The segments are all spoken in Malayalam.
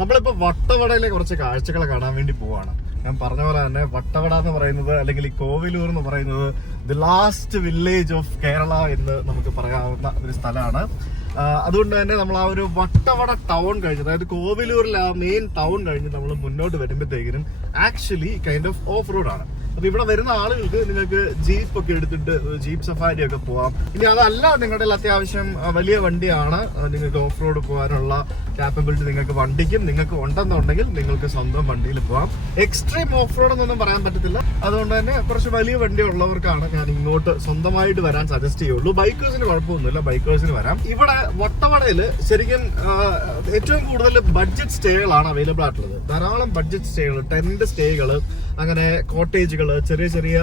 നമ്മളിപ്പോ വട്ടവടയിലെ കുറച്ച് കാഴ്ചകൾ കാണാൻ വേണ്ടി പോവാണ്. ഞാൻ പറഞ്ഞ പോലെ തന്നെ വട്ടവട എന്ന് പറയുന്നത് അല്ലെങ്കിൽ ഈ കോവിലൂർ എന്ന് പറയുന്നത് the last village of Kerala എന്ന് നമുക്ക് പറയാവുന്ന ഒരു സ്ഥലമാണ്. അതുകൊണ്ട് തന്നെ നമ്മൾ ആ ഒരു വട്ടവട ടൗൺ കഴിഞ്ഞ്, അതായത് കോവിലൂരിൽ ആ മെയിൻ ടൗൺ കഴിഞ്ഞ് നമ്മൾ മുന്നോട്ട് വരുമ്പോഴത്തേക്കിനും actually kind of off road ആണ്. അപ്പൊ ഇവിടെ വരുന്ന ആളുകൾക്ക് നിങ്ങൾക്ക് ജീപ്പ് ഒക്കെ എടുത്തിട്ട് ജീപ്പ് സഫാരി ഒക്കെ പോവാം. ഇനി അതല്ല നിങ്ങളുടെ അത്യാവശ്യം വലിയ വണ്ടിയാണ്, നിങ്ങൾക്ക് ഓഫ് റോഡ് പോകാനുള്ള കാപ്പബിലിറ്റി നിങ്ങൾക്ക് വണ്ടിക്കും നിങ്ങൾക്ക് ഉണ്ടെന്നുണ്ടെങ്കിൽ നിങ്ങൾക്ക് സ്വന്തം വണ്ടിയിൽ പോവാം. എക്സ്ട്രീം ഓഫ് റോഡ് എന്നൊന്നും പറയാൻ പറ്റത്തില്ല. അതുകൊണ്ട് തന്നെ കുറച്ച് വലിയ വണ്ടി ഉള്ളവർക്കാണ് ഞാൻ ഇങ്ങോട്ട് സ്വന്തമായിട്ട് വരാൻ സജസ്റ്റ് ചെയ്യുള്ളൂ. ബൈക്കേഴ്സിന് കുഴപ്പമൊന്നുമില്ല, ബൈക്കേഴ്സിന് വരാം. ഇവിടെ വട്ടവടയിൽ ശരിക്കും ഏറ്റവും കൂടുതൽ ബഡ്ജറ്റ് സ്റ്റേകളാണ് അവൈലബിൾ ആയിട്ടുള്ളത്. ധാരാളം ബഡ്ജറ്റ് സ്റ്റേകൾ, ടെന്റ് സ്റ്റേകൾ, അങ്ങനെ കോട്ടേജുകൾ, ചെറിയ ചെറിയ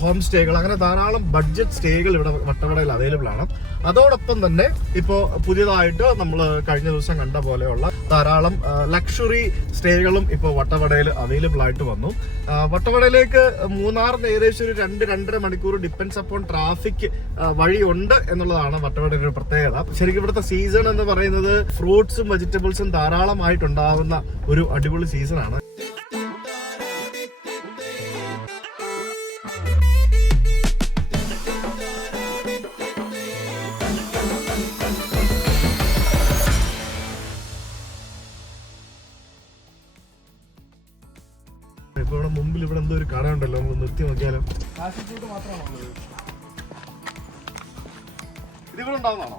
ഹോം സ്റ്റേകൾ, അങ്ങനെ ധാരാളം ബഡ്ജറ്റ് സ്റ്റേകൾ ഇവിടെ വട്ടവടയിൽ അവൈലബിൾ ആണ്. അതോടൊപ്പം തന്നെ ഇപ്പോൾ പുതിയതായിട്ട് നമ്മൾ കഴിഞ്ഞ ദിവസം കണ്ട പോലെയുള്ള ധാരാളം ലക്ഷറി സ്റ്റേകളും ഇപ്പോൾ വട്ടവടയിൽ അവൈലബിൾ ആയിട്ട് വന്നു. വട്ടവടയിലേക്ക് മൂന്നാറിന് ഏകദേശം ഒരു 2-2.5 മണിക്കൂർ ഡിപ്പെൻഡ്സ് അപ്പോൺ ട്രാഫിക് വഴിയുണ്ട് എന്നുള്ളതാണ് വട്ടവടയുടെ ഒരു പ്രത്യേകത. ശരിക്കും ഇവിടുത്തെ സീസൺ എന്ന് പറയുന്നത് ഫ്രൂട്ട്സും വെജിറ്റബിൾസും ധാരാളമായിട്ടുണ്ടാവുന്ന ഒരു അടിപൊളി സീസണാണ്. ഇപ്പൊ ഇവിടെ മുമ്പിൽ ഇവിടെ എന്തോ ഒരു കട ഉണ്ടല്ലോ, നമ്മൾ നിർത്തി നോക്കിയാലോ. ഇതിവിടെ ഉണ്ടാവുന്നതാണോ?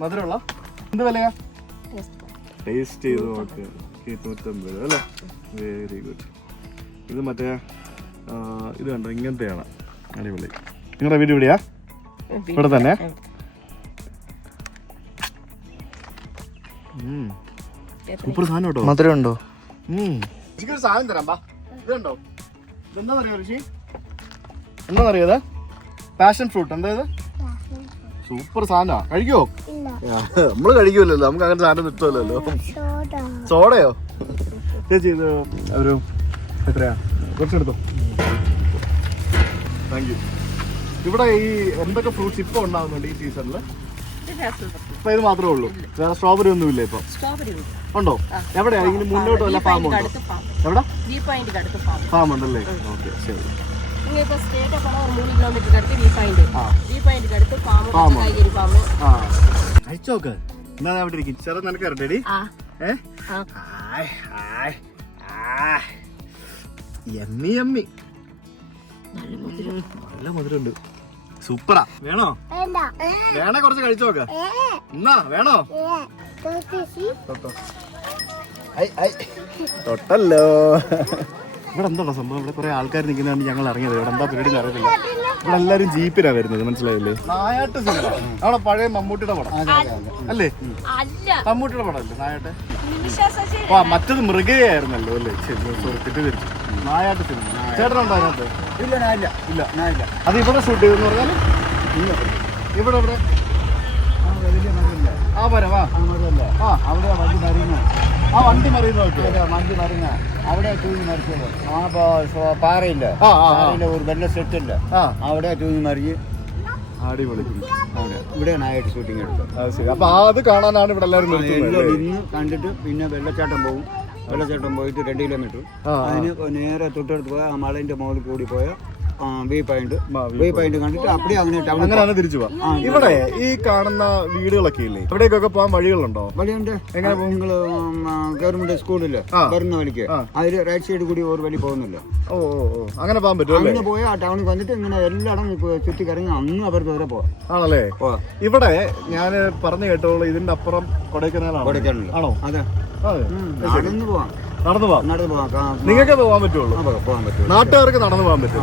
മധുരമുള്ള എന്ത് വിലയാ? ടേസ്റ്റ് ചെയ്ത് നോക്ക്. 250 അല്ലേ? Very good. ഇത് മറ്റേ ഇത് കണ്ടോ, ഇങ്ങനത്തെയാണ്. അടിപൊളി. നിങ്ങളുടെ വീട് ഇവിടെയാ? ഇവിടെ തന്നെ? സൂപ്പർ സാധനം കേട്ടോ. മധുരം ഉണ്ടോ? ഒരു സാധനം തരാം. ബാ, ഇതുണ്ടോ? ഇതെന്താന്നറിയോ ഋഷി? എന്താന്നറിയോ? ഇത് പാഷൻ ഫ്രൂട്ട്. എന്താ ഇത്? സൂപ്പർ സാധനമാ. കഴിക്കുവോ? നമ്മള് കഴിക്കുമല്ലോ, നമുക്ക് അങ്ങനെ സാധനം കിട്ടുമല്ലോ. സോഡയോ? ചേച്ചി ഇത് ഒരു എത്രയാ? കുറച്ചെടുത്തോ. Thank you. ഇവിടെ ഈ എന്തൊക്കെ ഫ്രൂട്ട്സ് ഇപ്പൊ ഉണ്ടാവുന്നുണ്ട് ഈ സീസണില്? ഇപ്പൊ ഇത് മാത്രമേ ഉള്ളൂ, വേറെ സ്ട്രോബെറി ഒന്നും ഇല്ല ഇപ്പൊ? ഉണ്ടോ? എവിടെയാ? ഇങ്ങനെ മുന്നോട്ട് വല്ല ഫാം ഉണ്ടോ? എവിടെ ഫാം ഉണ്ടല്ലേ? ഓക്കെ, ശരി. കഴിച്ചോക്ക്. എന്നാ അവിടെ ഇരിക്കും. ചെറു നിനക്ക് റെഡി? Yummy yummy. നല്ല മധുരമുണ്ട്. സൂപ്പറാ. വേണോ? വേണേ കുറച്ച് കഴിച്ചോക്ക്. എന്നാ വേണോ? തൊട്ടല്ലോ. ഇവിടെ എന്താ സംഭവം? ഇവിടെ കുറെ ആൾക്കാർ നിൽക്കുന്നതാണ് ഞങ്ങൾ ഇറങ്ങിയത്. ഇവിടെ എന്താ പരിപാടി അറിയത്തില്ല. ഇവിടെ എല്ലാരും ജീപ്പിലാ വരുന്നത്, മനസ്സിലായില്ലേ? നായാട്ട് സിനിമ അവിടെ പഴയ മമ്മൂട്ടിയുടെ പടം അല്ലേ? മമ്മൂട്ടിയുടെ പടം അല്ലേ നായാട്ട്? മറ്റത് മൃഗയായിരുന്നല്ലോ അല്ലേ? സോറി, തെറ്റിദ്ധരിച്ചു. നായാട്ട് സിനിമ. ചേട്ടനുണ്ടോ അതിനകത്ത്? ഇല്ല. അത് ഇവിടെ ഷൂട്ട് ചെയ്തെന്ന് പറഞ്ഞാൽ ഇവിടെ ഇവിടെ ആ വരവാ. അവിടെ വണ്ടി മറിയുന്ന, ആ വണ്ടി മറിയുന്ന വണ്ടി മറിയുന്ന അവിടെ തൂങ്ങി മറിച്ചത്. ആ പാറയില്ല, ഒരു വെള്ള സെറ്റ് ഇല്ല, അവിടെ തൂങ്ങി മറിഞ്ഞ്. അടിപൊളി. ഇവിടെ നായിട്ട് ഷൂട്ടിംഗ് എടുത്തത്. ശരി. അപ്പൊ അത് കാണാനാണ് ഇവിടെ എല്ലാവരും ഇന്ന് കണ്ടിട്ട് പിന്നെ വെള്ളച്ചാട്ടം പോകും. വെള്ളച്ചാട്ടം പോയിട്ട് 2 കിലോമീറ്റർ, അതിന് നേരെ തൊട്ടടുത്ത് പോയാൽ ആ മലേന്റെ മുകളിൽ കൂടി പോയാൽ വ്യൂ പോയിന്റ് കണ്ടിട്ട് അപ്പടിയെ അങ്ങനെ തിരിച്ചു പോവാം. ഇവിടെ ഈ കാണുന്ന വീടുകളൊക്കെ ഇല്ലേ, ഇവിടേക്കൊക്കെ പോകാൻ വഴികളുണ്ടോ? വഴിയുണ്ട്. എങ്ങനെ നിങ്ങൾ ഗവൺമെന്റ് സ്കൂളില് വരുന്ന വഴിക്ക് അതിൽ റൈറ്റ് സൈഡ് കൂടി ഒരു വഴി പോകുന്നില്ല. ഓ, അങ്ങനെ പോകാൻ പറ്റും. അങ്ങനെ പോയി ആ ടൗണിൽ വന്നിട്ട് ഇങ്ങനെ എല്ലായിടം ചുറ്റിക്കറങ്ങി അങ്ങ് അവർക്ക് വരെ പോവാം. ആണല്ലേ? ഇവിടെ ഞാൻ പറഞ്ഞു കേട്ടോളൂ, ഇതിന്റെ അപ്പുറം കൊടൈക്കനാലാണ്. ആണോ? അതെ, നടന്നു പോവാം. നടന്നു പോവാം. നിങ്ങൾക്ക് പോകാൻ പറ്റുള്ളൂ. നാട്ടുകാർക്ക് നടന്നു പോകാൻ പറ്റും.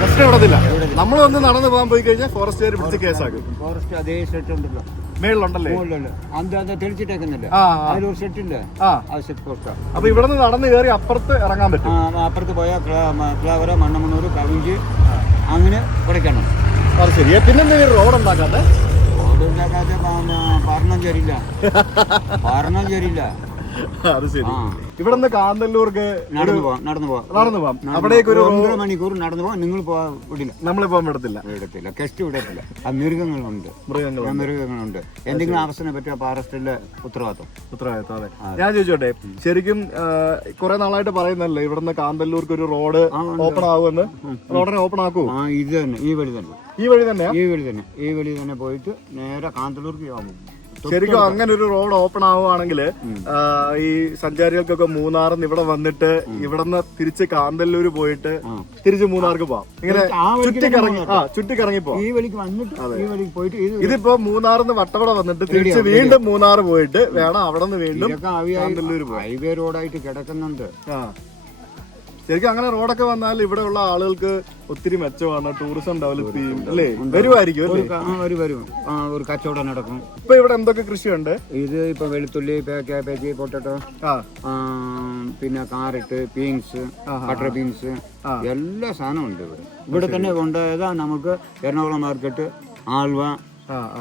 പ്രശ്നം ഇവിടത്തില്ല. നമ്മൾ വന്ന് നടന്നു പോകാൻ പോയി കഴിഞ്ഞാൽ ഫോറസ്റ്റുകാർ പിടിച്ച് കേസാക്കും. ഫോറസ്റ്റ് അതേ സെറ്റ് ഉണ്ടല്ലോ, മേളിലുണ്ടല്ലേ? തെളിച്ചിട്ടേക്കുന്നില്ല, അതിലൊരു സെറ്റ് ഇല്ല. അപ്പൊ ഇവിടെ നിന്ന് നടന്നു കയറി അപ്പുറത്ത് ഇറങ്ങാൻ പറ്റും. അപ്പുറത്ത് പോയാൽ ക്ലാവര, മണ്ണമണ്ണൂർ, കവിഞ്ച്, അങ്ങനെ കൊടുക്കണം. അത് ശരി. പിന്നെ റോഡ് ഉണ്ടാക്കാതെ ഭരണം ചേരില്ല. അത് ശരി. ഇവിടെ നിന്ന് കാന്തല്ലൂർക്ക് നടന്നു പോവാം. അവിടേക്ക് ഒരു 1.5 മണിക്കൂർ നടന്നു പോവാം. നിങ്ങൾ വിടില്ല, നമ്മളെ പോകാൻ വിടത്തില്ല. കെസ്റ്റ് വിടത്തില്ല. മൃഗങ്ങളുണ്ട്. എന്തെങ്കിലും ആവശ്യത്തിനെ പറ്റിയ ഫോറസ്റ്റിന്റെ ഉത്തരവാദിത്വം. അതെ. ഞാൻ ചോദിച്ചോട്ടെ, ശരിക്കും കുറെ നാളായിട്ട് പറയുന്നല്ലേ ഇവിടുന്ന് കാന്തല്ലൂർക്ക് ഒരു റോഡ് ഓപ്പൺ ആകുമെന്ന്? റോഡിനെ ഓപ്പൺ ആക്കൂ? ഇത് തന്നെ, ഈ വഴി തന്നെയാ. ഈ വഴി തന്നെ പോയിട്ട് നേരെ കാന്തല്ലൂർക്ക് പോകും. ശരിക്കും അങ്ങനെ ഒരു റോഡ് ഓപ്പൺ ആവുകയാണെങ്കിൽ ഈ സഞ്ചാരികൾക്കൊക്കെ മൂന്നാറിന്ന് ഇവിടെ വന്നിട്ട് ഇവിടുന്ന് തിരിച്ച് കാന്തല്ലൂര് പോയിട്ട് തിരിച്ച് മൂന്നാർക്ക് പോവാം. ഇങ്ങനെ ചുറ്റിക്കറങ്ങി പോവാം. ഈ വഴിക്ക് വന്നിട്ട് ഈ വഴിക്ക് പോയിട്ട് ഇതിപ്പോ മൂന്നാറിന്ന് വട്ടവട വന്നിട്ട് തിരിച്ച് വീണ്ടും മൂന്നാർ പോയിട്ട് വേണം അവിടെ നിന്ന് വീണ്ടും കാന്തല്ലൂര് പോവാം. ഹൈവേ റോഡായിട്ട് കിടക്കുന്നുണ്ട്. ശരിക്കും അങ്ങനെ റോഡൊക്കെ വന്നാൽ ഇവിടെ ഉള്ള ആളുകൾക്ക് ഒത്തിരി മെച്ചമാണ്, ടൂറിസം ഡെവലപ്പ് ചെയ്യും അല്ലേ? വരുമായിരിക്കും വരും. ഒരു കച്ചവടം നടക്കും. ഇപ്പൊ ഇവിടെ എന്തൊക്കെ കൃഷിയുണ്ട്? ഇത് ഇപ്പൊ വെളുത്തുള്ളി, കാബേജ്, പൊട്ടറ്റോ, പിന്നെ കാരറ്റ്, ബീൻസ്, ബട്ടർ ബീൻസ്, എല്ലാ സാധനവും ഉണ്ട് ഇവിടെ തന്നെ കൊണ്ടുപോയതാ. നമുക്ക് എറണാകുളം മാർക്കറ്റ്, ആൽവ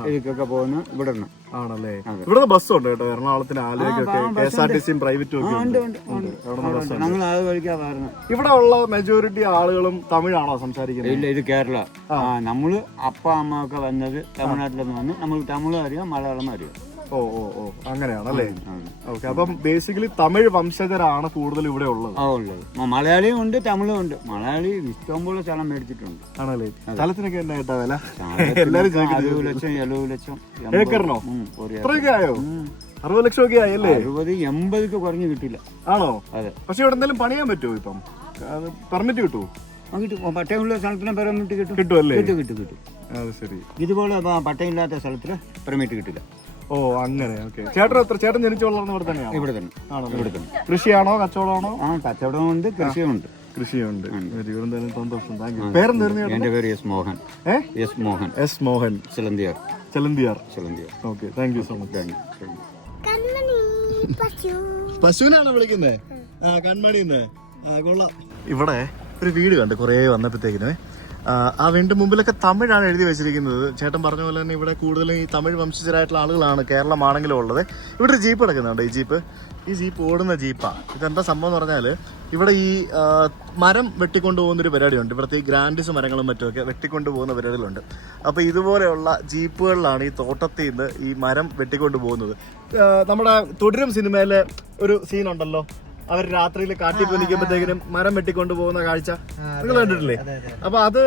ഇതിക്കൊക്കെ പോകുന്ന ഇവിടെ നിന്ന് ആണല്ലേ? ഇവിടെ ബസ്സുണ്ട് കേട്ടോ, എറണാകുളത്തിന് ആലുവയ്ക്കൊക്കെ KSRTC പ്രൈവറ്റും ഒക്കെ ഉണ്ട്. ഇവിടെ ഉള്ള മെജോറിറ്റി ആളുകളും തമിഴാണോ സംസാരിക്കുന്നത്? ഇല്ല, ഇത് കേരള. നമ്മള് അപ്പ അമ്മ ഒക്കെ വന്നത് തമിഴ്നാട്ടിൽ നിന്ന് വന്ന് നമ്മൾ തമിഴും അറിയാം, മലയാളം അറിയാം. ഓ അങ്ങനെയാണല്ലേ? ഓക്കെ. അപ്പം ബേസിക്കലി തമിഴ് വംശജരാണ് കൂടുതൽ ഇവിടെ ഉള്ളത്. മലയാളിയും ഉണ്ട്, തമിഴും ഉണ്ട്. മലയാളി ഇഷ്ടംപോലെ സ്ഥലം മേടിച്ചിട്ടുണ്ട്. ആണല്ലേ? സ്ഥലത്തിനൊക്കെ എന്താ കേട്ടാ വില? 60 ലക്ഷം 70 ലക്ഷം ഏക്കറിനോ? ഇത്രയൊക്കെ ആയോ? 60 ലക്ഷം ഒക്കെ ആയല്ലേ? 60-80 കുറഞ്ഞു കിട്ടില്ല. ആണോ? അതെ. പക്ഷെ ഇവിടെ എന്തെങ്കിലും പണിയാൻ പറ്റുമോ? ഇപ്പം പെർമിറ്റ് കിട്ടുമോ? പട്ടയമുള്ള സ്ഥലത്തിന് പെർമിറ്റ് കിട്ടുമല്ലേ? കിട്ടും. അത് ശരി. ഇതുപോലെ പട്ടയമില്ലാത്ത സ്ഥലത്തിന് പെർമിറ്റ് കിട്ടില്ല. ഓ അങ്ങനെ. ഓക്കെ. ചേട്ടൻ ജനിച്ചു വളർന്ന ഇവിടെ തന്നെയാണ്? ഇവിടെ തന്നെ. കൃഷിയാണോ കച്ചവടമാണോ? കച്ചവടമുണ്ട്, കൃഷിയുണ്ട്. സന്തോഷം. പേരെന്തായിരുന്നു? എന്റെ പേര് S Mohan. Chelanthiyar. Okay, thank you so much. പശുവിനാണോ വിളിക്കുന്നത്? കൺമണിന്ന്. കൊള്ളാം. ഇവിടെ ഒരു വീട് കണ്ട് കുറേ വന്നപ്പോഴത്തേക്കിന് ആ വീണ്ടും മുമ്പിലൊക്കെ തമിഴാണ് എഴുതി വെച്ചിരിക്കുന്നത്. ചേട്ടൻ പറഞ്ഞ പോലെ തന്നെ ഇവിടെ കൂടുതലും ഈ തമിഴ് വംശജരായിട്ടുള്ള ആളുകളാണ് കേരളമാണെങ്കിലും ഉള്ളത്. ഇവിടെ ഒരു ജീപ്പ് കിടക്കുന്നുണ്ട്. ഈ ജീപ്പ് ഓടുന്ന ജീപ്പാണ്. ഇതെന്താ സംഭവം എന്ന് പറഞ്ഞാൽ ഇവിടെ ഈ മരം വെട്ടിക്കൊണ്ടു പോകുന്നൊരു പരിപാടിയുണ്ട്. ഇവിടുത്തെ ഈ ഗ്രാൻഡിസ് മരങ്ങളും മറ്റുമൊക്കെ വെട്ടിക്കൊണ്ടു പോകുന്ന പരിപാടികളുണ്ട്. അപ്പോൾ ഇതുപോലെയുള്ള ജീപ്പുകളിലാണ് ഈ തോട്ടത്തിൽ നിന്ന് ഈ മരം വെട്ടിക്കൊണ്ടു പോകുന്നത്. നമ്മുടെ തുടരും സിനിമയിലെ ഒരു സീനുണ്ടല്ലോ, അവർ രാത്രിയിൽ കാട്ടിൽ പോയി നിൽക്കുമ്പോഴത്തേക്കിനും മരം വെട്ടിക്കൊണ്ടു പോകുന്ന കാഴ്ച നിങ്ങൾ കണ്ടിട്ടില്ലേ? അപ്പൊ അത്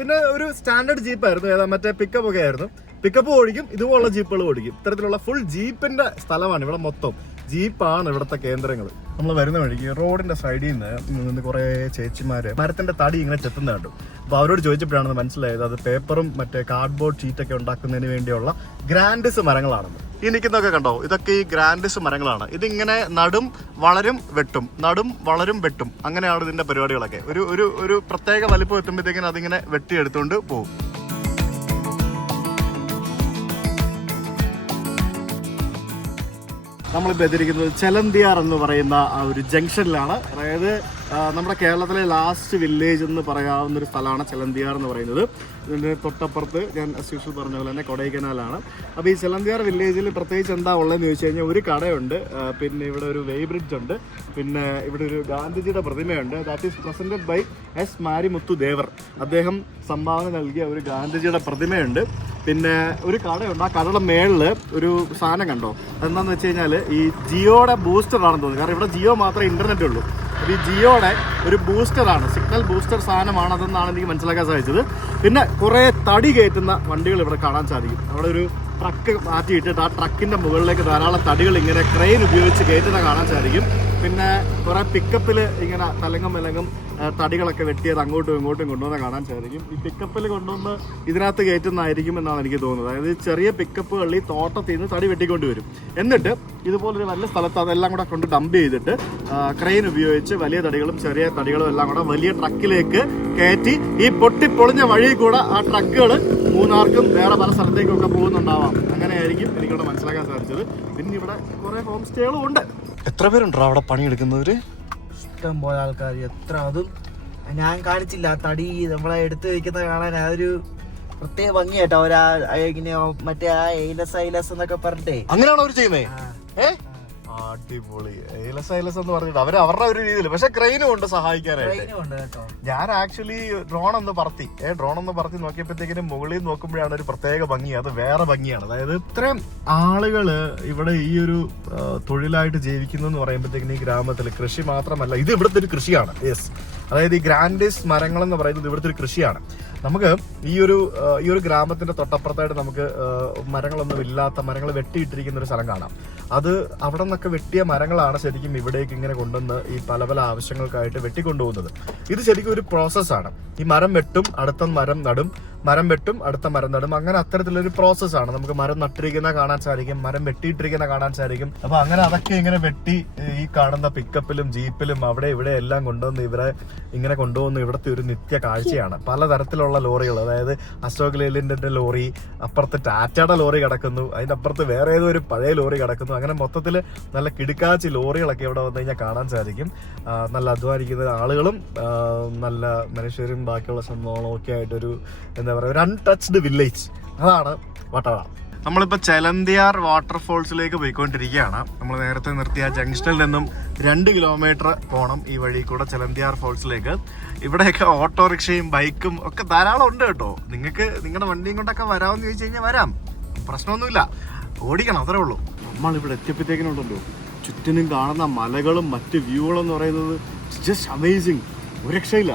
പിന്നെ ഒരു സ്റ്റാൻഡേർഡ് ജീപ്പായിരുന്നു. മറ്റേ പിക്കപ്പ് ഒക്കെ ആയിരുന്നു. പിക്കപ്പ് ഓടിക്കും, ഇതുപോലുള്ള ജീപ്പുകൾ ഓടിക്കും. ഇത്തരത്തിലുള്ള ഫുൾ ജീപ്പിന്റെ സ്ഥലമാണ് ഇവിടെ. മൊത്തം ജീപ്പാണ് ഇവിടുത്തെ കേന്ദ്രങ്ങൾ. നമ്മൾ വരുന്ന വഴിക്ക് റോഡിന്റെ സൈഡിൽ നിന്ന് കുറെ ചേച്ചിമാര് മരത്തിന്റെ തടി ഇങ്ങനെ ചെത്തുന്ന കണ്ടു. അപ്പൊ അവരോട് ചോദിച്ചപ്പോഴാണ് മനസ്സിലായത് അത് പേപ്പറും മറ്റേ കാർഡ്ബോർഡ് ഷീറ്റൊക്കെ ഉണ്ടാക്കുന്നതിന് വേണ്ടിയുള്ള ഗ്രാൻഡിസ് മരങ്ങളാണെന്ന്. ഈ നിൽക്കുന്നതൊക്കെ കണ്ടോ, ഇതൊക്കെ ഈ ഗ്രാൻഡിസ് മരങ്ങളാണ്. ഇതിങ്ങനെ നടും വളരും വെട്ടും, നടും വളരും വെട്ടും, അങ്ങനെയാണ് ഇതിന്റെ പരിപാടികളൊക്കെ. ഒരു പ്രത്യേക വലിപ്പം എത്തുമ്പോഴത്തേക്കിനും അതിങ്ങനെ വെട്ടിയെടുത്തുകൊണ്ട് പോകും. നമ്മളിപ്പോൾ എത്തിയിരിക്കുന്നത് ചെലന്തിയാർ എന്ന് പറയുന്ന ആ ഒരു ജംഗ്ഷനിലാണ്. അതായത് നമ്മുടെ കേരളത്തിലെ ലാസ്റ്റ് വില്ലേജ് എന്ന് പറയാവുന്ന ഒരു സ്ഥലമാണ് ചെലന്തിയാർ എന്ന് പറയുന്നത്. ഇതിൻ്റെ തൊട്ടപ്പുറത്ത് ഞാൻ അസ്യൂഷ് പറഞ്ഞ പോലെ തന്നെ കൊടൈക്കനാലാണ്. അപ്പോൾ ഈ ചെലന്തിയാർ വില്ലേജിൽ പ്രത്യേകിച്ച് എന്താ ഉള്ളതെന്ന് ചോദിച്ചു കഴിഞ്ഞാൽ ഒരു കടയുണ്ട്, പിന്നെ ഇവിടെ ഒരു വേ ബ്രിഡ്ജ് ഉണ്ട്, പിന്നെ ഇവിടെ ഒരു ഗാന്ധിജിയുടെ പ്രതിമയുണ്ട്. That is presented by S Marimuthu Devar. അദ്ദേഹം സംഭാവന നൽകിയ ഒരു ഗാന്ധിജിയുടെ പ്രതിമയുണ്ട്. പിന്നെ ഒരു കടയുണ്ട്. ആ കടയുടെ മേളിൽ ഒരു സാധനം കണ്ടോ, അതെന്താണെന്ന് വെച്ച് കഴിഞ്ഞാൽ ഈ ജിയോയുടെ ബൂസ്റ്ററാണെന്ന് തോന്നുന്നു. കാരണം ഇവിടെ ജിയോ മാത്രമേ ഇൻ്റർനെറ്റ് ഉള്ളൂ. അപ്പോൾ ഈ ജിയോയുടെ ഒരു ബൂസ്റ്ററാണ്, സിഗ്നൽ ബൂസ്റ്റർ സാധനമാണ് അതെന്നാണ് എനിക്ക് മനസ്സിലാക്കാൻ സാധിച്ചത്. പിന്നെ കുറേ തടി കയറ്റുന്ന വണ്ടികൾ ഇവിടെ കാണാൻ സാധിക്കും. അവിടെ ഒരു ട്രക്ക് മാറ്റിയിട്ടിട്ട് ആ ട്രക്കിൻ്റെ മുകളിലേക്ക് ധാരാളം തടികൾ ഇങ്ങനെ ക്രെയിൻ ഉപയോഗിച്ച് കയറ്റുന്ന കാണാൻ സാധിക്കും. പിന്നെ കുറേ പിക്കപ്പിൽ ഇങ്ങനെ തലങ്ങും തടികളൊക്കെ വെട്ടിയത് അങ്ങോട്ടും ഇങ്ങോട്ടും കൊണ്ടുവന്ന് കാണാൻ സാധിക്കും. ഈ പിക്കപ്പിൽ കൊണ്ടുവന്ന് ഇതിനകത്ത് കയറ്റുന്നതായിരിക്കും എന്നാണ് എനിക്ക് തോന്നുന്നത്. അതായത് ചെറിയ പിക്കപ്പുകളിൽ ഈ തോട്ടത്തിൽ നിന്ന് തടി വെട്ടിക്കൊണ്ട് വരും. എന്നിട്ട് ഇതുപോലൊരു വലിയ സ്ഥലത്ത് അതെല്ലാം കൂടെ കൊണ്ട് ഡംപ് ചെയ്തിട്ട് ക്രെയിൻ ഉപയോഗിച്ച് വലിയ തടികളും ചെറിയ തടികളും എല്ലാം കൂടെ വലിയ ട്രക്കിലേക്ക് കയറ്റി ഈ പൊട്ടിപ്പൊളിഞ്ഞ വഴി കൂടെ ആ ട്രക്കുകൾ മൂന്നാർക്കും വേറെ പല സ്ഥലത്തേക്കും ഒക്കെ പോകുന്നുണ്ടാവാം. അങ്ങനെയായിരിക്കും എനിക്കിവിടെ മനസ്സിലാക്കാൻ സാധിച്ചത്. പിന്നെ ഇവിടെ കുറേ ഹോം സ്റ്റേകളും ഉണ്ട്. എത്ര പേരുണ്ടോ അവിടെ പണിയെടുക്കുന്നവര്? ഇഷ്ടം പോലെ ആൾക്കാർ. എത്ര അതും ഞാൻ കാണിച്ചില്ല, തടി നമ്മളെ എടുത്ത് വെക്കുന്ന കാണാൻ അതൊരു പ്രത്യേക ഭംഗിയാട്ടോ. അവരാ ഇങ്ങനെ മറ്റേ ആ ഐലസ് എന്നൊക്കെ പറഞ്ഞിട്ടേ അങ്ങനെയാണോ അവർ ചെയ്യുന്നേ? അടിപൊളി. ഐലസ് എന്ന് പറഞ്ഞിട്ട് അവരുടെ ഒരു രീതിയിൽ, പക്ഷെ ക്രെയിനും ഉണ്ട് സഹായിക്കാനായിട്ട്. ഞാൻ ആക്ച്വലി ഡ്രോൺ ഒന്ന് പറത്തി നോക്കിയപ്പോഴത്തേക്കിനും മുകളിൽ നോക്കുമ്പോഴാണ് ഒരു പ്രത്യേക ഭംഗി. അത് വേറെ ഭംഗിയാണ്. അതായത് ഇത്രയും ആളുകള് ഇവിടെ ഈ ഒരു തൊഴിലായിട്ട് ജീവിക്കുന്നു എന്ന് പറയുമ്പോഴത്തേക്കിനും ഈ ഗ്രാമത്തിൽ കൃഷി മാത്രമല്ല, ഇത് ഇവിടുത്തെ ഒരു കൃഷിയാണ്. യെസ്, അതായത് ഈ ഗ്രാൻഡിസ് മരങ്ങൾ എന്ന് പറയുന്നത് ഇവിടുത്തെ ഒരു കൃഷിയാണ്. നമുക്ക് ഈ ഒരു ഗ്രാമത്തിന്റെ തൊട്ടപ്പുറത്തായിട്ട് നമുക്ക് മരങ്ങളൊന്നും ഇല്ലാത്ത മരങ്ങൾ വെട്ടിയിട്ടിരിക്കുന്ന ഒരു സ്ഥലം കാണാം. അത് അവിടെ നിന്നൊക്കെ വെട്ടിയ മരങ്ങളാണ് ശരിക്കും ഇവിടേക്ക് ഇങ്ങനെ കൊണ്ടുവന്ന് ഈ പല പല ആവശ്യങ്ങൾക്കായിട്ട് വെട്ടിക്കൊണ്ടുപോകുന്നത്. ഇത് ശരിക്കും ഒരു പ്രോസസ്സാണ്. ഈ മരം വെട്ടും, അടുത്ത മരം നടും, മരം വെട്ടും, അടുത്ത മരം നടും, അങ്ങനെ അത്തരത്തിലൊരു പ്രോസസ്സാണ്. നമുക്ക് മരം നട്ടിരിക്കുന്ന കാണാൻ സാധിക്കും, മരം വെട്ടിയിട്ടിരിക്കുന്ന കാണാൻ സാധിക്കും. അപ്പൊ അങ്ങനെ അതൊക്കെ ഇങ്ങനെ വെട്ടി ഈ കാണുന്ന പിക്കപ്പിലും ജീപ്പിലും അവിടെ ഇവിടെ എല്ലാം കൊണ്ടുവന്ന് ഇങ്ങനെ കൊണ്ടുപോകുന്ന ഇവിടുത്തെ ഒരു നിത്യ കാഴ്ചയാണ്. പലതരത്തിലുള്ള ലോറികൾ, അതായത് അശോക് ലേലൻഡിന്റെ ലോറി, അപ്പുറത്ത് ടാറ്റയുടെ ലോറി കിടക്കുന്നു, അതിന്റെ അപ്പുറത്ത് വേറെ ഏതോ ഒരു പഴയ ലോറി കിടക്കുന്നു. അങ്ങനെ മൊത്തത്തിൽ നല്ല കിടുക്കാച്ചി ലോറികളൊക്കെ ഇവിടെ വന്നു കഴിഞ്ഞാൽ കാണാൻ സാധിക്കും. നല്ല അധ്വാനിക്കുന്ന ആളുകളും നല്ല മനുഷ്യരും ബാക്കിയുള്ള സംഭവങ്ങളും ഒക്കെ ആയിട്ടൊരു എന്താ പറയുക, ഒരു അൺടച്ച്ഡ് വില്ലേജ്. അതാണ് വട്ടവട. നമ്മളിപ്പോൾ ചെലന്തിയാർ വാട്ടർഫോൾസിലേക്ക് പോയിക്കൊണ്ടിരിക്കുകയാണ്. നമ്മൾ നേരത്തെ നിർത്തിയ ജംഗ്ഷനിൽ നിന്നും 2 കിലോമീറ്റർ പോകണം ഈ വഴി കൂടെ ചെലന്തിയാർ ഫോൾസിലേക്ക്. ഇവിടെയൊക്കെ ഓട്ടോറിക്ഷയും ബൈക്കും ഒക്കെ ധാരാളം ഉണ്ട് കേട്ടോ. നിങ്ങൾക്ക് നിങ്ങളുടെ വണ്ടിയും കൊണ്ടൊക്കെ വരാമെന്ന് ചോദിച്ചു കഴിഞ്ഞാൽ വരാം, പ്രശ്നമൊന്നുമില്ല. ഓടിക്കണം, അത്രേ ഉള്ളൂ. നമ്മളിവിടെ എത്തിയപ്പോഴത്തേക്കിനുണ്ടല്ലോ ചുറ്റിനും കാണുന്ന മലകളും മറ്റ് വ്യൂകളും എന്ന് പറയുന്നത് ജസ്റ്റ് അമേസിങ്. ഒരു രക്ഷയില്ല.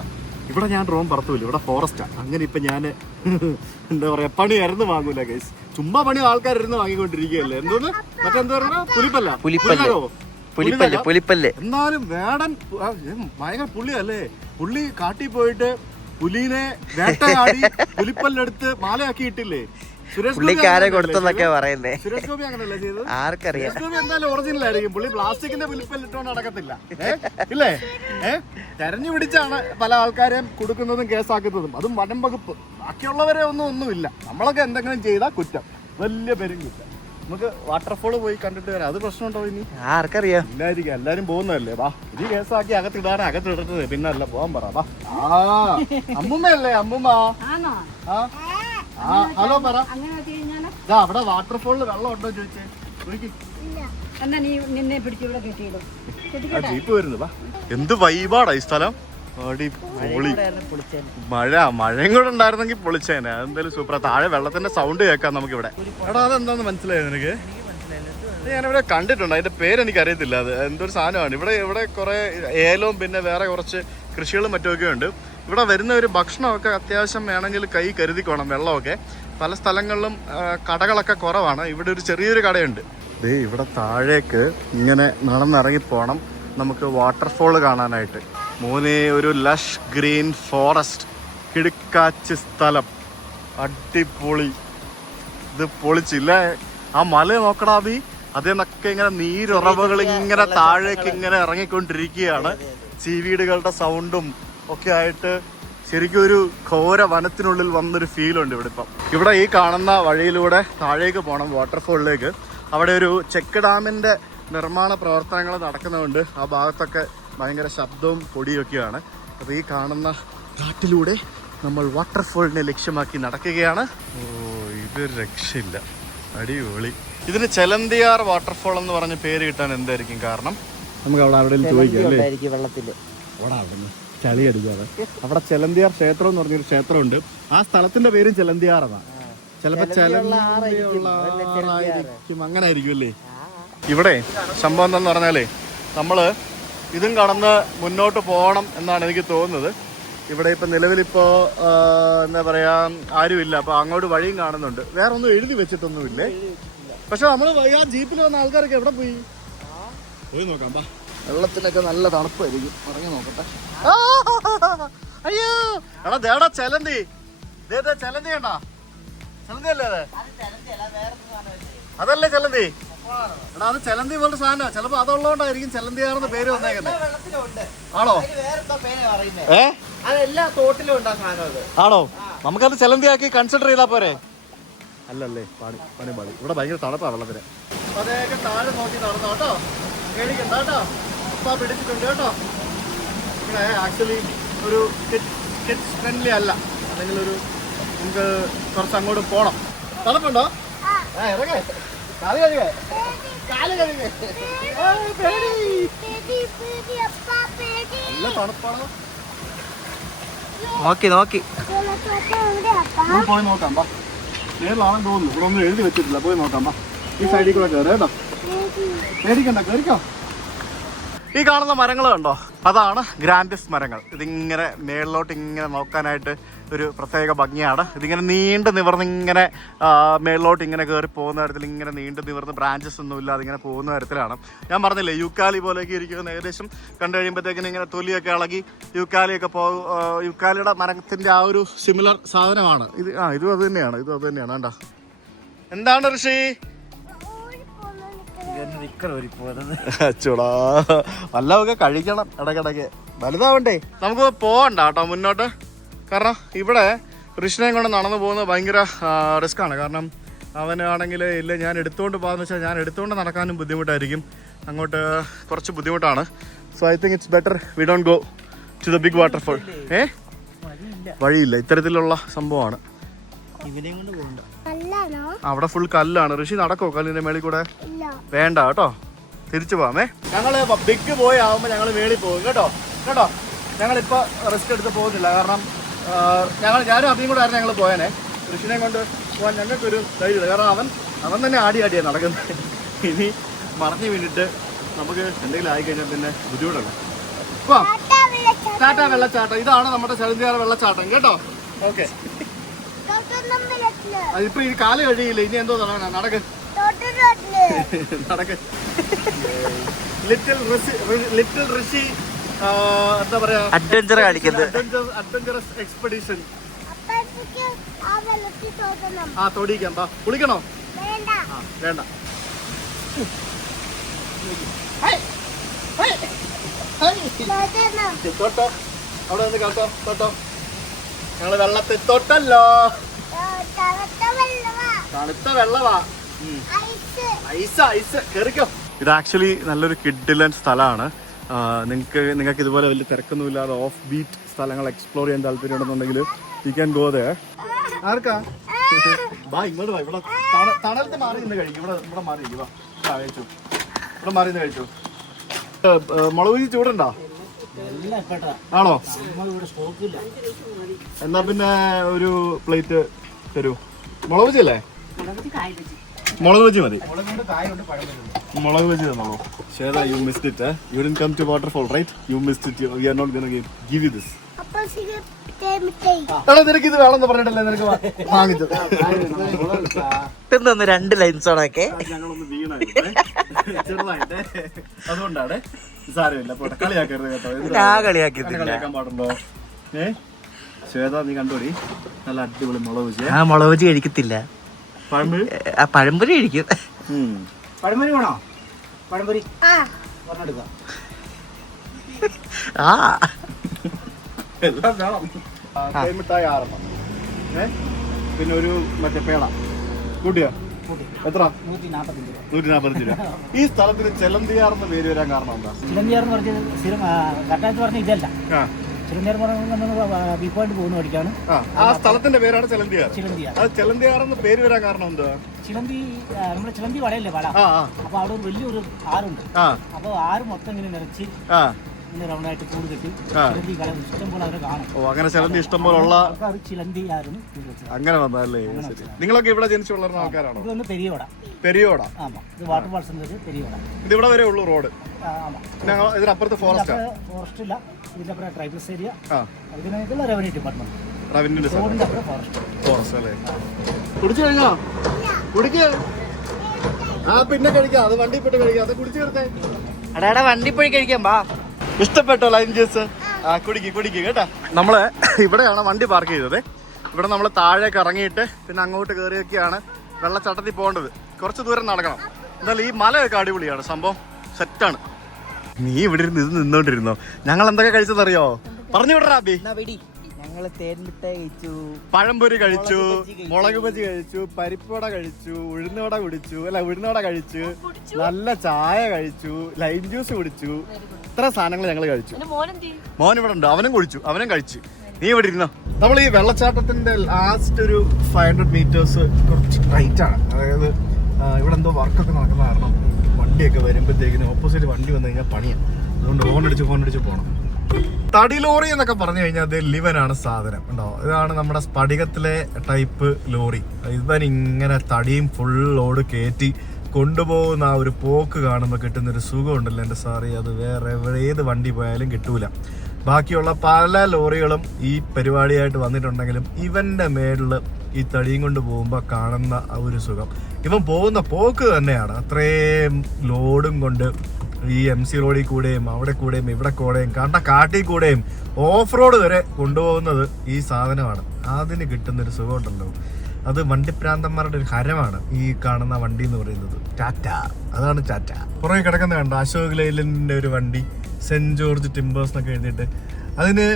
ഇവിടെ ഞാൻ ഡ്രോൺ പറത്തൂല്ല, ഇവിടെ ഫോറസ്റ്റാണ്. അങ്ങനെ ഇപ്പം ഞാൻ എന്താ പറയുക, പണി ഇരുന്ന് വാങ്ങൂല ഗൈസ്. ചുമ്മാ പണി ആൾക്കാർ ഇരുന്ന് വാങ്ങിക്കൊണ്ടിരിക്കുകയല്ലേ. എന്തോന്ന് മറ്റെന്താ പറയുക, പുലിപ്പല്ല്. എന്നാലും വേടൻ ഭയങ്കര പുള്ളിയല്ലേ. പുള്ളി കാട്ടിൽ പോയിട്ട് പുലിനെ വേട്ടയാടി പുലിപ്പല്ലെടുത്ത് മാലയാക്കി ഇട്ടില്ലേ. സുരേഷ് ഗോപി അങ്ങനല്ലേ ചെയ്തത്? ആർക്കറിയാം. സുരേഷ് ഗോപി എന്തായാലും ഒറിജിനൽ ആയിരിക്കും. പുള്ളി പ്ലാസ്റ്റിക്കിന്റെ പുലിപ്പല്ലിട്ടോണ്ട് നടക്കത്തില്ല. ഇല്ലേ? തെരഞ്ഞു പിടിച്ചാണ് പല ആൾക്കാരെയും കൊടുക്കുന്നതും കേസാക്കുന്നതും. അതും വനം വകുപ്പ്. ബാക്കിയുള്ളവരെ ഒന്നുമില്ല. നമ്മളൊക്കെ എന്തെങ്കിലും ചെയ്താൽ കുറ്റം, വലിയ പേരും കുറ്റം. നമുക്ക് വാട്ടർഫോള് പോയി കണ്ടിട്ട് വരാം. അത് പ്രശ്നമുണ്ടോ ഇനി? ആർക്കറിയാം. ഇല്ലായിരിക്കും, എല്ലാരും പോകുന്നതല്ലേ. വാ, ഇത് കേസാക്കി അകത്തിടരുത്. പിന്നെ അല്ല പോവാൻ പറ. വാ. അമ്മുമ്മയല്ലേ? അമ്മുമ്മ. ഹലോ പറ. അവിടെ വാട്ടർഫോളിൽ വെള്ളം ഉണ്ടോ ചോദിച്ചേ. ജീപ്പ് വരുന്നു. വാ, എന്ത് വൈബാടാ ഈ സ്ഥലം. അടിപൊളി. മഴയും കൂടെ ഉണ്ടായിരുന്നെങ്കിൽ പൊളിച്ചേനെ. അതെന്തായാലും സൂപ്പറാ. താഴെ വെള്ളത്തിന്റെ സൗണ്ട് കേൾക്കാം നമുക്കിവിടെ. എടാ, അതെന്താന്ന് മനസ്സിലായോ നിനക്ക്? ഞാനിവിടെ കണ്ടിട്ടുണ്ട്, അതിന്റെ പേരെനിക്ക് അറിയത്തില്ല. അത് എന്തൊരു സാധനമാണ്. ഇവിടെ കുറെ ഏലവും പിന്നെ വേറെ കുറച്ച് കൃഷികളും മറ്റുമൊക്കെ ഉണ്ട്. ഇവിടെ വരുന്ന ഒരു ഭക്ഷണമൊക്കെ അത്യാവശ്യം വേണമെങ്കിൽ കൈ കരുതിക്കോണം. വെള്ളമൊക്കെ പല സ്ഥലങ്ങളിലും കടകളൊക്കെ കുറവാണ്. ഇവിടെ ഒരു ചെറിയൊരു കടയുണ്ട്. ഇവിടെ താഴേക്ക് ഇങ്ങനെ നടന്നിറങ്ങിപ്പോണം നമുക്ക് വാട്ടർഫോള് കാണാനായിട്ട്. മോനെ, ഒരു ലഷ് ഗ്രീൻ ഫോറസ്റ്റ്, കിടുക്കാച്ച് സ്ഥലം, അടിപൊളി. ഇത് പൊളിച്ചില്ല. ആ മല നോക്കടാ ബി. അതേന്നൊക്കെ ഇങ്ങനെ നീരുറവുകൾ ഇങ്ങനെ താഴേക്ക് ഇങ്ങനെ ഇറങ്ങിക്കൊണ്ടിരിക്കുകയാണ്. ചീവീടുകളുടെ സൗണ്ടും ഒക്കെ ആയിട്ട് ശരിക്കും ഒരു ഘോര വനത്തിനുള്ളിൽ വന്നൊരു ഫീലുണ്ട് ഇവിടെ. ഇവിടെ ഈ കാണുന്ന വഴിയിലൂടെ താഴേക്ക് പോകണം വാട്ടർഫോളിലേക്ക്. അവിടെ ഒരു ചെക്ക് ഡാമിൻ്റെ നിർമ്മാണ പ്രവർത്തനങ്ങൾ നടക്കുന്നതുകൊണ്ട് ആ ഭാഗത്തൊക്കെ ഭയങ്കര ശബ്ദവും പൊടിയൊക്കെയാണ്. അപ്പോൾ ഈ കാണുന്ന കാട്ടിലൂടെ നമ്മൾ വാട്ടർഫോളിനെ ലക്ഷ്യമാക്കി നടക്കുകയാണ്. ഓ, ഇത് രക്ഷയില്ല, അടിപൊളി. ഇതിന് ചെലന്തിയാർ വാട്ടർഫോൾ എന്ന് പറഞ്ഞ പേര് കിട്ടാൻ എന്തായിരിക്കും കാരണം? നമുക്ക് അവിടെ ചോദിക്കാം. വെള്ളത്തിൽ ചളി അടിക്കാതെ അവിടെ ചെലന്തിയാർ ക്ഷേത്രം എന്ന് പറഞ്ഞൊരു ക്ഷേത്രമുണ്ട്. ആ സ്ഥലത്തിന്റെ പേരും ചെലന്തിയാർ എന്നാണ്. ചിലപ്പോ ചെലന്തിയാറായിരിക്കും, അങ്ങനെ ആയിരിക്കും അല്ലേ. ഇവിടെ സംഭവം എന്താന്ന് പറഞ്ഞാലേ, നമ്മള് ഇതും കടന്ന് മുന്നോട്ട് പോകണം എന്നാണ് എനിക്ക് തോന്നുന്നത്. ഇവിടെ ഇപ്പൊ നിലവിലിപ്പോ എന്താ പറയാ, ആരുമില്ല. അപ്പൊ അങ്ങോട്ട് വഴിയും കാണുന്നുണ്ട്. വേറെ ഒന്നും എഴുതി വെച്ചിട്ടൊന്നുമില്ലേ. പക്ഷെ നമ്മള് ആ ജീപ്പിൽ വന്ന ആൾക്കാരൊക്കെ എവിടെ പോയി നോക്കാം. വെള്ളത്തിനൊക്കെ നല്ല തണുപ്പായിരിക്കും. ഇറങ്ങി നോക്കട്ടെ. അയ്യോ, എടാ ദേടാ ചെലന്തി. ചെലന്തി കണ്ടാ? ചെലന്തി അല്ലേ അത്? അതല്ലേ ചെലന്തി? എടാ, അത് ചെലന്തി പോലത്തെ സാധനം. ചിലപ്പോ അതുള്ളതുകൊണ്ടായിരിക്കും ചെലന്തിയാർന്ന് പേര് വന്നേക്കുന്നത്. ആണോ? ആണോ? നമുക്കത് ചെലന്തിയാക്കി കൺസിഡർ ചെയ്താ പോരെ? അല്ലല്ലേ, പണി പാടി. ഇവിടെ ഭയങ്കര തണുപ്പാ വെള്ളത്തിന്. അതൊക്കെ താഴെ നോക്കി നടന്നോ കേട്ടോ. പേടിക്കണ്ട കേട്ടോ. ഉപ്പ പിടിച്ചിട്ടുണ്ട് കേട്ടോ. ഇവിടെ ആക്ച്വലി ഒരു കിഡ്സ് ഫ്രണ്ട്ലി അല്ല. അല്ലെങ്കിൽ നമുക്ക് കുറച്ച് അങ്ങോട്ട് പോകണം. തണുപ്പുണ്ടോ? ഇറങ്ങേ. കാല് കഴുകേ, കാല് കഴുകേ. നല്ല തണുപ്പാണ്. നോക്കി നോക്കി പോയി നോക്കാം ബാ. നേരിലാണെന്ന് തോന്നുന്നു. ഇവിടെ ഒന്നും എഴുതി വെച്ചിട്ടില്ല. പോയി നോക്കാം ബാ. ഈ സൈഡിൽ കൂടെ കയറി കേട്ടോ. പേടിക്കണ്ട, കയറിക്കോ. ഈ കാണുന്ന മരങ്ങൾ കണ്ടോ, അതാണ് ഗ്രാൻഡിസ് മരങ്ങൾ. ഇതിങ്ങനെ മേളിലോട്ട് ഇങ്ങനെ നോക്കാനായിട്ട് ഒരു പ്രത്യേക ഭംഗിയാണ്. ഇതിങ്ങനെ നീണ്ടു നിവർന്ന് ഇങ്ങനെ മേളിലോട്ട് ഇങ്ങനെ കയറി പോകുന്ന തരത്തിൽ ഇങ്ങനെ നീണ്ടു നിവർന്ന് ബ്രാഞ്ചസ് ഒന്നും ഇല്ലാതെ ഇങ്ങനെ പോകുന്ന തരത്തിലാണ്. ഞാൻ പറഞ്ഞില്ലേ യൂക്കാലി പോലെയൊക്കെ ഇരിക്കുന്ന, ഏകദേശം കണ്ടു കഴിയുമ്പോഴത്തേക്കിനും ഇങ്ങനെ തൊലിയൊക്കെ ഇളകി യൂക്കാലിയൊക്കെ യൂക്കാലിയുടെ മരത്തിൻ്റെ ആ ഒരു സിമിലർ സാധനമാണ് ഇത്. ഇതും അത് തന്നെയാണ്, ഇതും അത് തന്നെയാണ്. വേണ്ട എന്താണ് ഋഷി ചൂടാ, വല്ലതൊക്കെ കഴിക്കണം ഇടയ്ക്കിടയ്ക്ക്. വലുതാവണ്ടേ, നമുക്ക് പോകണ്ട കേട്ടോ മുന്നോട്ട്. കാരണം ഇവിടെ ഋഷിനെയും കൊണ്ട് നടന്നു പോകുന്നത് ഭയങ്കര റിസ്ക്കാണ്. കാരണം അവനാണെങ്കിൽ ഇല്ല ഞാൻ എടുത്തുകൊണ്ട് പോകാമെന്ന് വെച്ചാൽ ഞാൻ എടുത്തുകൊണ്ട് നടക്കാനും ബുദ്ധിമുട്ടായിരിക്കും. അങ്ങോട്ട് കുറച്ച് ബുദ്ധിമുട്ടാണ്. So I think it's better we don't go to the big waterfall. വഴിയില്ല, ഇത്തരത്തിലുള്ള സംഭവമാണ്. അവിടെ ഫുൾ കല്ലാണ്. ഋഷി നടക്കോ കല്ലിന്റെ മേളിൽ കൂടെ? വേണ്ട കേട്ടോ, തിരിച്ചു പോവാമേ. ഞങ്ങള് ബിഗ് ബോയ് ആവുമ്പോ ഞങ്ങള് മേളിൽ പോകും കേട്ടോ. കേട്ടോ, ഞങ്ങളിപ്പോ റിസ്ക് എടുത്ത് പോകുന്നില്ല. കാരണം ഞാനും അഭിയും കൂടെ ആയിരുന്നു ഞങ്ങൾ പോയാനെ. ഋഷിനെ കൊണ്ട് പോകാൻ ഞങ്ങൾക്കൊരു ധൈര്യമില്ല. കാരണം അവൻ തന്നെ ആടിയാണ് നടക്കുന്നത്. ഇനി മറിഞ്ഞു വീണിട്ട് നമുക്ക് എന്തെങ്കിലും ആയിക്കഴിഞ്ഞാൽ പിന്നെ ബുദ്ധിമുട്ടല്ല. ടാറ്റ വെള്ളച്ചാട്ടം, ഇതാണ് നമ്മുടെ ചലന്തിയാർ വെള്ളച്ചാട്ടം കേട്ടോ. ഓക്കെ, അതിപ്പോ ഈ കാല് കഴിയില്ല. ഇനി എന്തോ നടക്കണം. നടക്ക് നടക്ക്. ലിറ്റിൽ ഋഷി എന്താ പറയാ, അഡ്വഞ്ചർ കാണിക്കുന്നത്, അഡ്വഞ്ചറസ് എക്സ്പെഡിഷൻ. തൊടിക്കാം. കുളിക്കണോ? വേണ്ട. തൊട്ടോ, അവിടെ നിന്ന് കേട്ടോ, തൊട്ടോ. ഞങ്ങള് വെള്ളത്തിൽ തൊട്ടല്ലോ. തണുത്ത വെള്ളവാ. ഐസ് കേറിക്കോ. ഇത് ആക്ച്വലി നല്ലൊരു കിഡിലൻ സ്ഥലമാണ്. നിങ്ങൾക്ക് ഇതുപോലെ വലിയ തിരക്കൊന്നുമില്ലാതെ ഓഫ് ബീറ്റ് സ്ഥലങ്ങൾ എക്സ്പ്ലോർ ചെയ്യാൻ താല്പര്യമുണ്ടെന്നുണ്ടെങ്കിൽ യു ക്യാൻ ഗോ ദെയർ. ആർക്കാ? ബാ ഇങ്ങോട്ട് വാ. ഇവിടെ തണലത്ത് മാറി നിന്ന് കഴിക്കും. ഇവിടെ മാറി ഇരിക്കും. കഴിച്ചു, ഇവിടെ മാറി നിന്ന് കഴിച്ചു. മുളക് ചൂടുണ്ടോ? ആണോ? എന്നാ പിന്നെ ഒരു പ്ലേറ്റ് തരൂ. മുളക് ബജി അല്ലേ? മുളക് ബജി മതി. മുളക് ബജി തന്നോളൂ. Shweta, you missed it. You didn't come to waterfall, right? You missed it. We are not gonna give you this. എടാ, നിനക്ക് ഇത് വേണമെന്ന് പറഞ്ഞിട്ടല്ലേ നിനക്ക് വാങ്ങിച്ചത്? 2 ലൈൻസോണൊക്കെ ഞങ്ങളൊന്ന് വീണായിട്ട് ചെറുതായിട്ട്, അതുകൊണ്ടാണ്. സാരമില്ല, പോട്ടെ. കളിയാക്കരുത് കേട്ടോ. കളിയാക്കാൻ പാടുണ്ടോ? ശ്വേത, നീ കണ്ടോടി, നല്ല അടിപൊളി മുളക് ബജി. മുളക് ബജി കഴിക്കത്തില്ല. പഴംപൊരി? പഴംപൊരി കഴിക്കും. പഴംപൊരി വേണോ? പഴംപൊരി എല്ലാം വേണം. മിഠായി 6 പിന്നെ ഒരു മറ്റേ പേട കൂട്ടിയാ എത്ര? 145 രൂപ. ഈ സ്ഥലത്തിന് ചെലന്തിയാർ എന്ന് പേര് വരാൻ കാരണം എന്താ? ചിലന്തിയാർ എന്ന് പറഞ്ഞത് സ്ഥിരം കറക്റ്റായിട്ട് പറഞ്ഞ ഇതല്ല. ചിലന്തിയാർ ബി പോയിന്റ് പോകുന്ന വഴിക്കാണ്. ആ സ്ഥലത്തിന്റെ പേരാണ് ചെലന്തിയാർ. ചിലന്തിയാർ. അത് ചെലന്തിയാർ എന്ന് പേര് വരാൻ കാരണം എന്താ? ചിലന്തി, നമ്മുടെ ചിലന്തി വളയല്ലേ വള. അപ്പൊ അവിടെ ഒരു വലിയൊരു ആറുണ്ട്. അപ്പൊ ആറ് മൊത്തം ഇങ്ങനെ നിറച്ച് ഇങ്ങനെ റൗണ്ടായിട്ട് കൂട് കെട്ടി ചിലന്തി ഇഷ്ടം പോലെ അവരെ കാണും. ഓ, അങ്ങനെ ചിലന്തി ഇഷ്ടം പോലെ ഉള്ള ചിലന്തിയായിരുന്നു. അങ്ങനെ വന്നല്ലേ? നിങ്ങളൊക്കെ ഇവിടെ ജനിച്ചു വളർന്ന ആൾക്കാരാണോ? ഇതൊന്ന് പെരിയോട. പെരിയോട? ആമാ, ഇത് വാട്ടർ ഫാൾസിന്റെ പെരിയോട. ഇത് ഇവിടെ വരെ ഉള്ളു റോഡ്. ഇതിനപ്പുറത്ത് ഫോറസ്റ്റ് ഇല്ല. ഇതിന്റെ ട്രൈബൽസ് ഏരിയ. ഇതിനുള്ള റവന്യൂ ഡിപ്പാർട്ട്മെന്റ്. റവന്യൂ റോഡിന്റെ അപ്പുറം ഫോറസ്റ്റ് അല്ലേ? കുടിച്ചു കഴിഞ്ഞോ? കുടിക്കുക. പിന്നെ കഴിക്കാം. അത് വണ്ടി പോയിട്ട് കഴിക്കാം. അത് കുടിച്ചു തീർത്തേ. അടാ, വണ്ടി പോയി കഴിക്കാൻ പാ. ഇഷ്ടപ്പെട്ടോ ലൈം ജ്യൂസ്? കുടിക്ക് കേട്ടാ. നമ്മള് ഇവിടെയാണ് വണ്ടി പാർക്ക് ചെയ്തത്. ഇവിടെ നമ്മൾ താഴേക്ക് ഇറങ്ങിയിട്ട് പിന്നെ അങ്ങോട്ട് കയറിയൊക്കെയാണ് വെള്ളച്ചാട്ടത്തിൽ പോകേണ്ടത്. കുറച്ച് ദൂരം നടക്കണം. എന്നാലും ഈ മലയൊക്കെ അടിപൊളിയാണ്, സംഭവം സെറ്റാണ്. നീ ഇവിടെ ഇരുന്ന് ഇത് നിന്നോണ്ടിരുന്നോ? ഞങ്ങൾ എന്തൊക്കെ കഴിച്ചതറിയോ? പറഞ്ഞു വിടറാ ബി. ഞങ്ങള് തേൻമിഠായി കഴിച്ചു, പഴംപൊരി കഴിച്ചു, മുളക് ബജി കഴിച്ചു, പരിപ്പുവട കഴിച്ചു, ഉഴുന്നുവട കഴിച്ചു, നല്ല ചായ കഴിച്ചു, ലൈം ജ്യൂസ് കുടിച്ചു. ഇത്ര സാധനങ്ങൾ ഞങ്ങൾ കഴിച്ചു. മോൻ ഇവിടെ ഉണ്ട്, അവനും കഴിച്ചു. നീ ഇവിടെ ഇരുന്നോ? നമ്മൾ ഈ വെള്ളച്ചാട്ടത്തിന്റെ ലാസ്റ്റ് ഒരു 500 മീറ്റേഴ്സ് കുറച്ച് ടൈറ്റ് ആണ്. അതായത് ഇവിടെ എന്തോ വർക്കൊക്കെ നടക്കുന്ന കാരണം വണ്ടിയൊക്കെ വരുമ്പോഴത്തേക്കിനും ഓപ്പോസിറ്റ് വണ്ടി വന്നു കഴിഞ്ഞാൽ പണിയാണ്. അതുകൊണ്ട് ഫോൺ അടിച്ച് പോകണം. തടി ലോറി എന്നൊക്കെ പറഞ്ഞു കഴിഞ്ഞാൽ അത് ലിവനാണ് സാധനം ഉണ്ടോ. ഇതാണ് നമ്മുടെ സ്ഫടികത്തിലെ ടൈപ്പ് ലോറി. ഇവൻ ഇങ്ങനെ തടിയും ഫുൾ ലോഡ് കയറ്റി കൊണ്ടുപോകുന്ന ആ ഒരു പോക്ക് കാണുമ്പോൾ കിട്ടുന്നൊരു സുഖമുണ്ടല്ലോ എൻ്റെ സാറി, അത് വേറെ ഏത് വണ്ടി പോയാലും കിട്ടൂല. ബാക്കിയുള്ള പല ലോറികളും ഈ പരിപാടിയായിട്ട് വന്നിട്ടുണ്ടെങ്കിലും ഇവൻ്റെ മേളിൽ ഈ തടിയും കൊണ്ട് പോകുമ്പോൾ കാണുന്ന ആ ഒരു സുഖം, ഇവൻ പോകുന്ന പോക്ക് തന്നെയാണ്. അത്രയും ലോഡും കൊണ്ട് ഈ MC റോഡിൽ കൂടെയും അവിടെ കൂടെയും ഇവിടെ കൂടെയും കാട്ടിൽ കൂടെയും ഓഫ് റോഡ് വരെ കൊണ്ടുപോകുന്നത് ഈ സാധനമാണ്. അതിന് കിട്ടുന്നൊരു സുഖമുണ്ടല്ലോ, അത് വണ്ടിപ്രാന്തന്മാരുടെ ഒരു ഹരമാണ് ഈ കാണുന്ന വണ്ടി എന്ന് പറയുന്നത്. ടാറ്റ, അതാണ് ടാറ്റ. പുറകെ കിടക്കുന്ന കണ്ടോ അശോക് ലൈലൻഡിന്റെ ഒരു വണ്ടി, സെന്റ് ജോർജ് ടിമ്പേഴ്സ് എന്നൊക്കെ എഴുതിയിട്ട്. അതിന്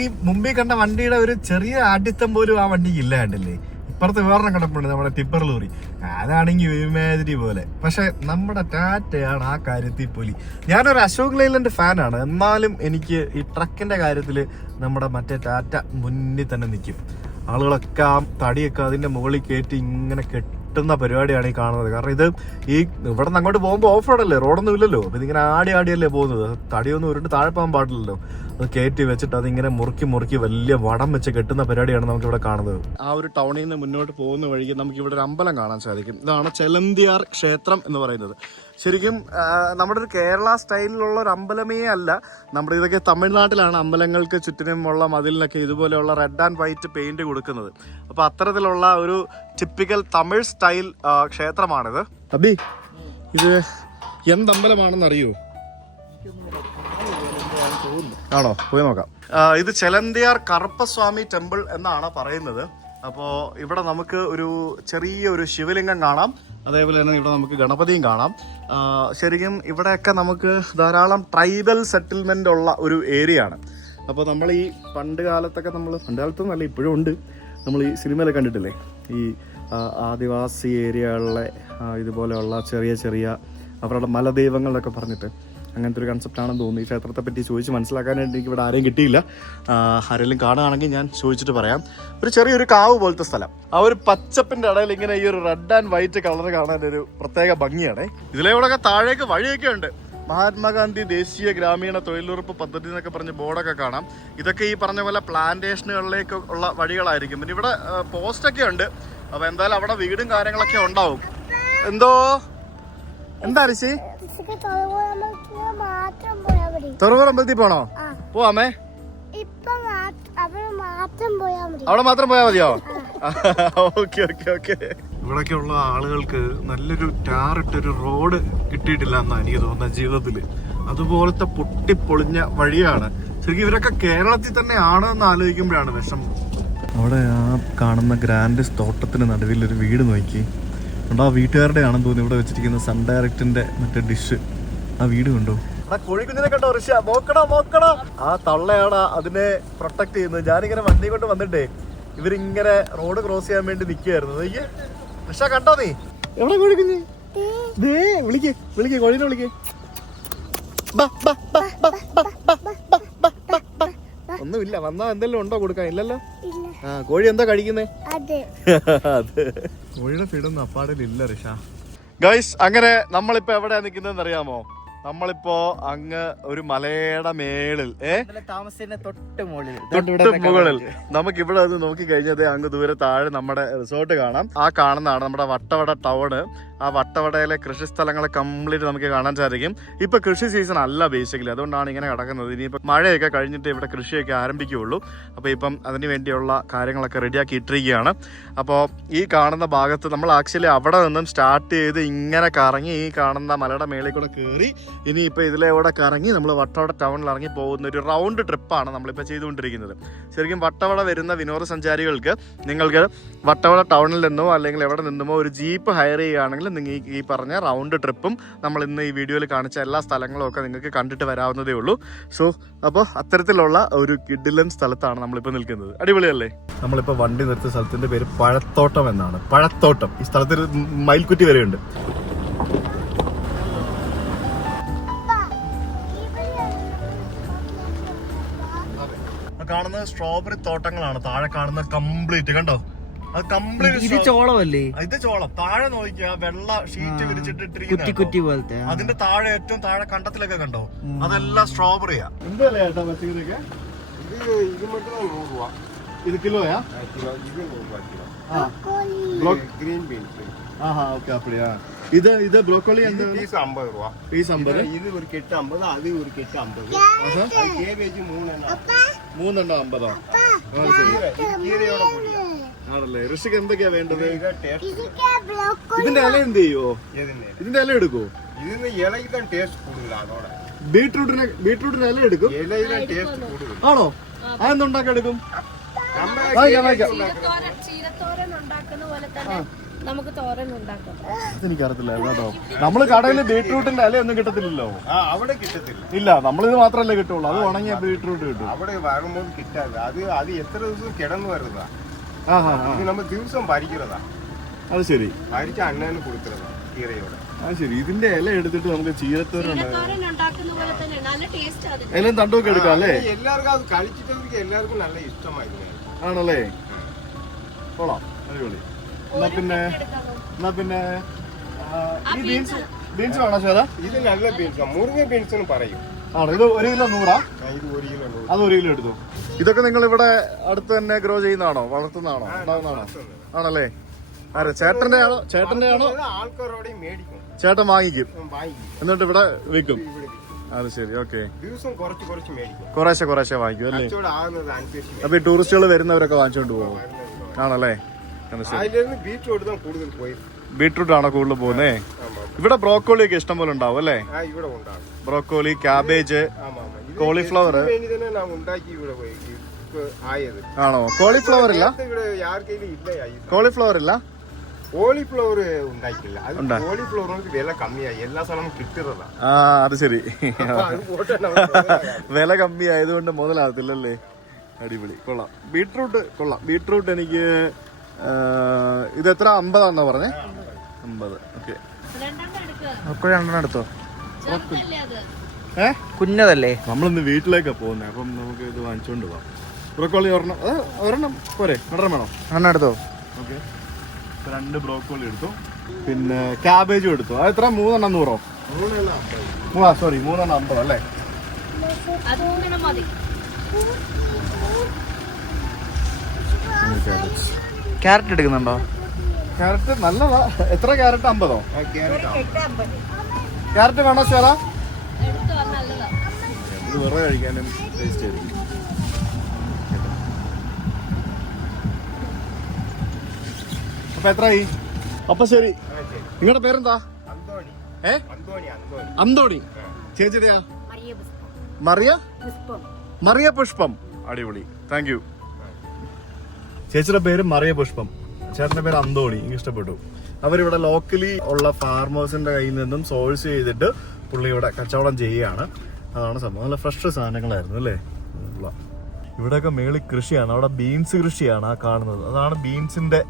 ഈ മുമ്പിൽ കണ്ട വണ്ടിയുടെ ഒരു ചെറിയ ആഢ്യത്വം പോലും ആ വണ്ടിക്ക് ഇല്ല. കണ്ടില്ലേ, ഇപ്പുറത്ത് വേറെ കിടപ്പുണ്ട് നമ്മുടെ ടിപ്പർ ലോറി, അതാണെങ്കിൽ ഒരുമാതിരി പോലെ. പക്ഷെ നമ്മുടെ ടാറ്റയാണ് ആ കാര്യത്തിൽ പൊലി. ഞാനൊരു അശോക് ലൈലൻഡ് ഫാനാണ്, എന്നാലും എനിക്ക് ഈ ട്രക്കിന്റെ കാര്യത്തിൽ നമ്മുടെ മറ്റേ ടാറ്റ മുന്നിൽ തന്നെ നിൽക്കും. ആളുകളൊക്കെ ആ തടിയൊക്കെ അതിന്റെ മുകളിൽ കയറ്റി ഇങ്ങനെ കെട്ടുന്ന പരിപാടിയാണ് ഈ കാണുന്നത്. കാരണം ഇത് ഈ ഇവിടെ നിന്ന് അങ്ങോട്ട് പോകുമ്പോൾ ഓഫ് റോഡല്ലേ, റോഡൊന്നും ഇല്ലല്ലോ. അപ്പം ഇതിങ്ങനെ ആടിയല്ലേ പോകുന്നത്. തടിയൊന്നും ഉരുണ്ട് താഴെ പോകാൻ പാടില്ലല്ലോ. അത് കയറ്റി വെച്ചിട്ട് അതിങ്ങനെ മുറുക്കി വലിയ വടം വെച്ച് കെട്ടുന്ന പരിപാടിയാണ് നമുക്കിവിടെ കാണുന്നത്. ആ ഒരു ടൗണിൽ നിന്ന് മുന്നോട്ട് പോകുന്ന വഴിക്ക് നമുക്കിവിടെ ഒരു അമ്പലം കാണാൻ സാധിക്കും. ഇതാണ് ചെലന്തിയാർ ക്ഷേത്രം എന്ന് പറയുന്നത്. ശരിക്കും നമ്മുടെ ഒരു കേരള സ്റ്റൈലിലുള്ള ഒരു അമ്പലമേ അല്ല. നമ്മുടെ ഇതൊക്കെ തമിഴ്നാട്ടിലാണ് അമ്പലങ്ങൾക്ക് ചുറ്റിനുമുള്ള മതിലിനൊക്കെ ഇതുപോലെയുള്ള റെഡ് ആൻഡ് വൈറ്റ് പെയിന്റ് കൊടുക്കുന്നത്. അപ്പോൾ അത്തരത്തിലുള്ള ഒരു ടിപ്പിക്കൽ തമിഴ് സ്റ്റൈൽ ക്ഷേത്രമാണിത്. അബി, ഇത് എന്തമ്പലമാണെന്ന് അറിയോ? ആണോ, പോയി നോക്കാം. ഇത് ചെലന്തിയാർ കറുപ്പസ്വാമി ടെമ്പിൾ എന്നാണ് പറയുന്നത്. അപ്പോൾ ഇവിടെ നമുക്ക് ഒരു ചെറിയൊരു ശിവലിംഗം കാണാം, അതേപോലെ തന്നെ ഇവിടെ നമുക്ക് ഗണപതിയും കാണാം. ശരിക്കും ഇവിടെയൊക്കെ നമുക്ക് ധാരാളം ട്രൈബൽ സെറ്റിൽമെൻ്റ് ഉള്ള ഒരു ഏരിയ ആണ്. അപ്പോൾ നമ്മൾ ഈ പണ്ട് കാലത്തൊന്നും അല്ല, ഇപ്പോഴും ഉണ്ട്. നമ്മൾ ഈ സിനിമയിലൊക്കെ കണ്ടിട്ടില്ലേ, ഈ ആദിവാസി ഏരിയകളിലെ ഇതുപോലെയുള്ള ചെറിയ അവരുടെ മലദൈവങ്ങളൊക്കെ പറഞ്ഞിട്ട് അങ്ങനത്തെ ഒരു കൺസെപ്റ്റാണെന്ന് തോന്നുന്നു. ഈ ക്ഷേത്രത്തെ പറ്റി ചോദിച്ച് മനസ്സിലാക്കാനായിട്ട് എനിക്ക് ഇവിടെ ആരെയും കിട്ടിയില്ല. ആരെങ്കിലും കാണുകയാണെങ്കിൽ ഞാൻ ചോദിച്ചിട്ട് പറയാം. ഒരു ചെറിയൊരു കാവ് പോലത്തെ സ്ഥലം, ആ ഒരു പച്ചപ്പിന്റെ ഇടയിൽ ഇങ്ങനെ ഈ ഒരു റെഡ് ആൻഡ് വൈറ്റ് കളർ കാണാൻ ഒരു പ്രത്യേക ഭംഗിയാണ്. ഇതിലൂടെയൊക്കെ താഴേക്ക് വഴിയൊക്കെ ഉണ്ട്. മഹാത്മാഗാന്ധി ദേശീയ ഗ്രാമീണ തൊഴിലുറപ്പ് പദ്ധതി എന്നൊക്കെ പറഞ്ഞ് ബോർഡൊക്കെ കാണാം. ഇതൊക്കെ ഈ പറഞ്ഞ പോലെ പ്ലാന്റേഷനുകളിലേക്ക് ഉള്ള വഴികളായിരിക്കും. പിന്നെ ഇവിടെ പോസ്റ്റൊക്കെ ഉണ്ട്. അപ്പോൾ എന്തായാലും അവിടെ വീടും കാര്യങ്ങളൊക്കെ ഉണ്ടാവും. എന്താ ഋഷി, തൊറവൂർ അമ്പലത്തിൽ പോണോ? പോവാമേ, അവിടെ മാത്രം പോയാ മതിയോ? ഓക്കെ. ഇവിടൊക്കെ ഉള്ള ആളുകൾക്ക് നല്ലൊരു ടാറിട്ടൊരു റോഡ് കിട്ടിയിട്ടില്ല എന്നാണ് എനിക്ക് തോന്നുന്നത് ജീവിതത്തില്. അതുപോലത്തെ പൊട്ടിപ്പൊളിഞ്ഞ വഴിയാണ്. ശരിക്കും ഇവരൊക്കെ കേരളത്തിൽ തന്നെ ആണെന്ന് ആലോചിക്കുമ്പോഴാണ് വിഷമം. അവിടെ ആ കാണുന്ന ഗ്രാൻഡ് തോട്ടത്തിന് നടുവിൽ ഒരു വീട് നോക്കി. ആ വീട്ടുകാരുടെ ആണെന്ന് തോന്നുന്നു ഇവിടെ വെച്ചിരിക്കുന്ന സൺ ഡയറക്റ്റിന്റെ മറ്റേ ഡിഷ്. ആ വീട് കണ്ടോ? കോഴിക്കുഞ്ഞിനെ കണ്ടോ ഋഷ? നോക്കണം. ആ തള്ളയാണ് അതിനെ പ്രൊട്ടക്ട് ചെയ്യുന്നത്. ഞാനിങ്ങനെ വണ്ടി കൊണ്ട് വന്നിട്ടേ ഇവരിങ്ങനെ റോഡ് ക്രോസ് ചെയ്യാൻ വേണ്ടി നിൽക്കുകയായിരുന്നു. ഋഷ കണ്ടോ? നീ എവിടെ കോഴിക്കുഞ്ഞ്? വിളിക്ക് കോഴിനെ വിളിക്ക്. ഒന്നുമില്ല, വന്നാ എന്തെങ്കിലും ഉണ്ടോ കൊടുക്കാൻ? ഇല്ലല്ലോ. കോഴി എന്താ കഴിക്കുന്നേ? അതെ, കോഴിയുടെ ഫീഡൊന്നും അപ്പാടിലില്ല ഋഷ. ഗൈസ്, അങ്ങനെ നമ്മളിപ്പോ എവിടെയാ നിൽക്കുന്നതെന്ന് അറിയാമോ? നമ്മളിപ്പോ അങ്ങ് ഒരു മലയുടെ മേളിൽ തൊട്ട് മുകളിൽ നമുക്ക് ഇവിടെ അത് നോക്കി കഴിഞ്ഞത് അങ്ങ് ദൂരെ താഴെ നമ്മുടെ റിസോർട്ട് കാണാം. ആ കാണുന്നതാണ് നമ്മുടെ വട്ടവട ടൗണ്. ആ വട്ടവടയിലെ കൃഷി സ്ഥലങ്ങളെ കംപ്ലീറ്റ് നമുക്ക് കാണാൻ സാധിക്കും. ഇപ്പൊ കൃഷി സീസൺ അല്ല ബേസിക്കലി, അതുകൊണ്ടാണ് ഇങ്ങനെ കിടക്കുന്നത്. ഇനിയിപ്പോ മഴയൊക്കെ കഴിഞ്ഞിട്ട് ഇവിടെ കൃഷിയൊക്കെ ആരംഭിക്കുകയുള്ളൂ. അപ്പോൾ ഇപ്പം അതിന് വേണ്ടിയുള്ള കാര്യങ്ങളൊക്കെ റെഡിയാക്കി ഇട്ടിരിക്കുകയാണ്. അപ്പോൾ ഈ കാണുന്ന ഭാഗത്ത് നമ്മൾ ആക്ച്വലി അവിടെ നിന്നും സ്റ്റാർട്ട് ചെയ്ത് ഇങ്ങനെ കറങ്ങി ഈ കാണുന്ന മലയുടെ മേളിൽ കൂടെ കയറി ഇനിയിപ്പോൾ ഇതിലൂടെ കറങ്ങി നമ്മൾ വട്ടവട ടൗണിൽ ഇറങ്ങി പോകുന്ന ഒരു റൗണ്ട് ട്രിപ്പാണ് നമ്മളിപ്പോൾ ചെയ്തുകൊണ്ടിരിക്കുന്നത്. ശരിക്കും വട്ടവട വരുന്ന വിനോദസഞ്ചാരികൾക്ക് നിങ്ങൾക്ക് വട്ടവട ടൗണിൽ നിന്നോ അല്ലെങ്കിൽ എവിടെ നിന്നുമോ ഒരു ജീപ്പ് ഹയർ ചെയ്യുകയാണെങ്കിൽ നിങ്ങൾ ഈ പറഞ്ഞ റൗണ്ട് ട്രിപ്പും നമ്മൾ ഇന്ന് ഈ വീഡിയോയിൽ കാണിച്ച എല്ലാ സ്ഥലങ്ങളും ഒക്കെ നിങ്ങൾക്ക് കണ്ടിട്ട് വരാവുന്നതേ ഉള്ളൂ. സോ അപ്പോൾ അത്തരത്തിലുള്ള ഒരു കിഡിലൻ സ്ഥലത്താണ് നമ്മളിപ്പോൾ നിൽക്കുന്നത്. അടിപൊളിയല്ലേ? നമ്മളിപ്പോൾ വണ്ടി നിർത്തിയ സ്ഥലത്തിൻ്റെ പേര് പഴത്തോട്ടം എന്നാണ്. പഴത്തോട്ടം. ഈ സ്ഥലത്തിൽ മയിൽക്കുറ്റി വരെയുണ്ട്. കാണുന്നത് സ്ട്രോബെറി തോട്ടങ്ങളാണ്. താഴെ കാണുന്ന കംപ്ലീറ്റ് കണ്ടോ, അത് കംപ്ലീറ്റ് ഇത് ചോളമല്ലേ? ഇത് ചോളം. താഴെ നോക്കിയാ വെള്ള ഷീറ്റ് വിരിച്ചിട്ട് കുറ്റി ഇട്ടിരിക്കുന്ന കുറ്റി പോലത്തെ. അതിന്റെ താഴെ ഏറ്റവും താഴെ കണ്ടത്തിലൊക്കെ കണ്ടോ, അതെല്ലാം സ്ട്രോബെറിയാ. എന്തല്ലേ ചേട്ടാ പച്ചക്കറിയൊക്കെ? ഇത് மட்டும் 100 രൂപ. ഇത് കിലോയാ? കിലോ. ഇത് 100 രൂപ കിലോ. Green beans. ഓക്കെ അപ്പടിയാ. ഇത് ബ്രോക്കോളി ഇത് പീസ് 50 രൂപ. പീസ് 50. ഇത് ഒരു കെട്ട് 50, അത് ഒരു കെട്ട് 50. കേബേജ് 3 എണ്ണം 50. കീരയോടെ കൂടിയ. ആണല്ലേ? ഋഷിക്ക് എന്തൊക്കെയാ വേണ്ടത്? ഇത് ടേസ്റ്റ്. ഇതിന്റെ ഇല എന്ത് ചെയ്യോ? ഇതിന്റെ ഇല എടുക്കോ? ഇതിന് ഇലയ്ക്ക് തന്നെ ടേസ്റ്റ് കൂടുതൽ. അതോടെ ബീട്രൂട്ടിന് ഇല എടുക്കും. ഇലയിലെ ടേസ്റ്റ് കൂടുതൽ. ആണോ? അതെന്തുണ്ടാക്കി എടുക്കും? ചീരത്തോരൻ ഉണ്ടാക്കുന്ന പോലെ തന്നെ നമുക്ക് തോരൻ ഉണ്ടാക്കാം. എനിക്കറിയത്തില്ല കേട്ടോ. നമ്മള് കടയില് ബീട്രൂട്ടിന്റെ ഇല ഒന്നും കിട്ടത്തില്ലല്ലോ. അവിടെ കിട്ടത്തില്ല. ഇല്ല, നമ്മളിത് മാത്രല്ലേ കിട്ടുള്ളൂ. അത് ഉണങ്ങിയ ബീട്രൂട്ട് കിട്ടും. അവിടെ വാങ്ങുമ്പോൾ കിട്ടാതെ അത് എത്ര ദിവസം കിടന്നു വരുന്നതാ. ഇത് നമ്മൾ ദിവസം പരിக்கிறതാ. അത് ശരി. പരിച്ച അണ്ണന് കൊടുക്കുന്നതാ കീരയോടെ. അത് ശരി. ഇതിന്റെ ഇല എടുത്തിട്ട് നമുക്ക് ചീരത്തോരൻ തോരൻ ഉണ്ടാക്കുന്ന പോലെ തന്നെ നല്ല ടേസ്റ്റ് ആണ്. ഇലയും തണ്ടുമൊക്കെ എടുക്കാം അല്ലേ? എല്ലാവർക്കും അത് കഴിച്ചിട്ടവർക്ക് എല്ലാവർക്കും നല്ല ഇഷ്ടമായിരുന്നു. ആണല്ലേ? കൊള്ളാം, അടിപൊളി. എന്നാ പിന്നെ ഈ ബീൻസ് വേണോ ചേട്ടാ? ഇത് നല്ല ബീൻസാ, മുറുങ്ങ ബീൻസ് എന്ന് പറയും. ആണോ? ഇത് 1 കിലോ 100? ഇത് 1 കിലോ 100. അത് 1 കിലോ എടുത്തു. ഇതൊക്കെ നിങ്ങൾ ഇവിടെ അടുത്ത് തന്നെ ഗ്രോ ചെയ്യുന്നതാണോ, വളർത്തുന്നതാണോ, ഉണ്ടാകുന്നതാണോ? ആണല്ലേ? ആരെ? ചേട്ടന്റെ ആണോ? ആൾക്കാരോടെ മേടിക്കും. ചേട്ടൻ വാങ്ങിക്കും വാങ്ങിക്കും, എന്നിട്ട് ഇവിടെ വിൽക്കും. അത് ശരി. ഓക്കെ. ദിവസം കുറച്ച് മേടിക്കും. കുറേശ്ശെ വാങ്ങിക്കും അല്ലേ? കച്ചവടം ആകുന്നത് അനുസരിച്ച്. അപ്പൊ ഈ ടൂറിസ്റ്റുകൾ വരുന്നവരൊക്കെ വാങ്ങിച്ചോണ്ട് പോകും. ആണല്ലേ? അതിലിരുന്ന് ബീറ്റ്റൂട്ട് തന്നെ കൂടുതൽ പോയി. ബീട്രൂട്ട് ആണോ കൂടുതൽ പോകുന്നേ? ഇവിടെ ബ്രോക്കോളി ഒക്കെ ഇഷ്ടം പോലെ ഉണ്ടാവും അല്ലേ? ഇവിടെ ഉണ്ടാകും. ബ്രോക്കോളി, ക്യാബേജ്, കോളിഫ്ലവർ തന്നെ നാം ഉണ്ടാക്കി ഇവിടെ പോയി ആയത്. ആണോ? കോളിഫ്ലവർ ഇല്ല? ഇവിടെ ആർക്കെങ്കിലും ഇല്ല. കോളിഫ്ലവർ ഇല്ല? കോളിഫ്ലവർ ഉണ്ടാക്കില്ല. അത് കോളിഫ്ലവറിന് വില കമ്മിയായി, എല്ലാ സ്ഥലവും കിട്ടുന്നതാ. അത് ശരി. വില കമ്മി ആയതുകൊണ്ട് മുതലാകത്തില്ലല്ലേ? അടിപൊളി. കൊള്ളാം. ബീട്രൂട്ട് കൊള്ളാം. ബീട്രൂട്ട് എനിക്ക് ഇത് എത്ര? 50 ആണെന്നാ പറഞ്ഞേ? 50. ഓക്കെ. ഒക്കെ 2 എടുത്തോ. കുഞ്ഞതല്ലേ? നമ്മളിന്ന് വീട്ടിലേക്കാ പോകുന്നത്. അപ്പം നമുക്ക് ഇത് വാങ്ങിച്ചോണ്ട് പോവാം. ബ്രോക്കോളി ഒരെണ്ണം പോരെ? 2 എടുത്തോ. എടുത്തോ. ഓക്കെ. 2 ബ്രോക്കോളി എടുത്തു. പിന്നെ ക്യാബേജും എടുത്തു. അത് എത്ര? 3 എണ്ണം 100? 3 എണ്ണം 50 അല്ലേ? ക്യാരറ്റ് എടുക്കുന്നുണ്ടോ? ക്യാരറ്റ് നല്ലതാ. എത്ര ക്യാരറ്റ്? 50? ക്യാരറ്റ് വേണോ ചേരാ? ഇത് വെറുതെ കഴിക്കാനും ടേസ്റ്റ് ആയിരിക്കും. അപ്പൊ എത്രയായി? അപ്പൊ ശരി. നിങ്ങളുടെ പേരെന്താ? അന്തോണി. ചേച്ചിയുടെയാ? മറിയ പുഷ്പം. അടിപൊളി. Thank you. ചേച്ചിയുടെ പേര് മറിയ പുഷ്പം, ചേട്ടന്റെ പേര് അന്തോണി. എനിക്ക് ഇഷ്ടപ്പെട്ടു. അവരിവിടെ ലോക്കലി ഉള്ള ഫാർമേഴ്സിന്റെ കയ്യിൽ നിന്നും സോഴ്സ് ചെയ്തിട്ട് പുള്ളി ഇവിടെ കച്ചവടം ചെയ്യുകയാണ്. അതാണ് സംഭവം. നല്ല ഫ്രഷ് സാധനങ്ങളായിരുന്നു അല്ലേ? ഇവിടെയൊക്കെ മേളിൽ കൃഷിയാണ്. അവിടെ ബീൻസ് കൃഷിയാണ് ആ കാണുന്നത്. അതാണ് ബീൻസിന്റെ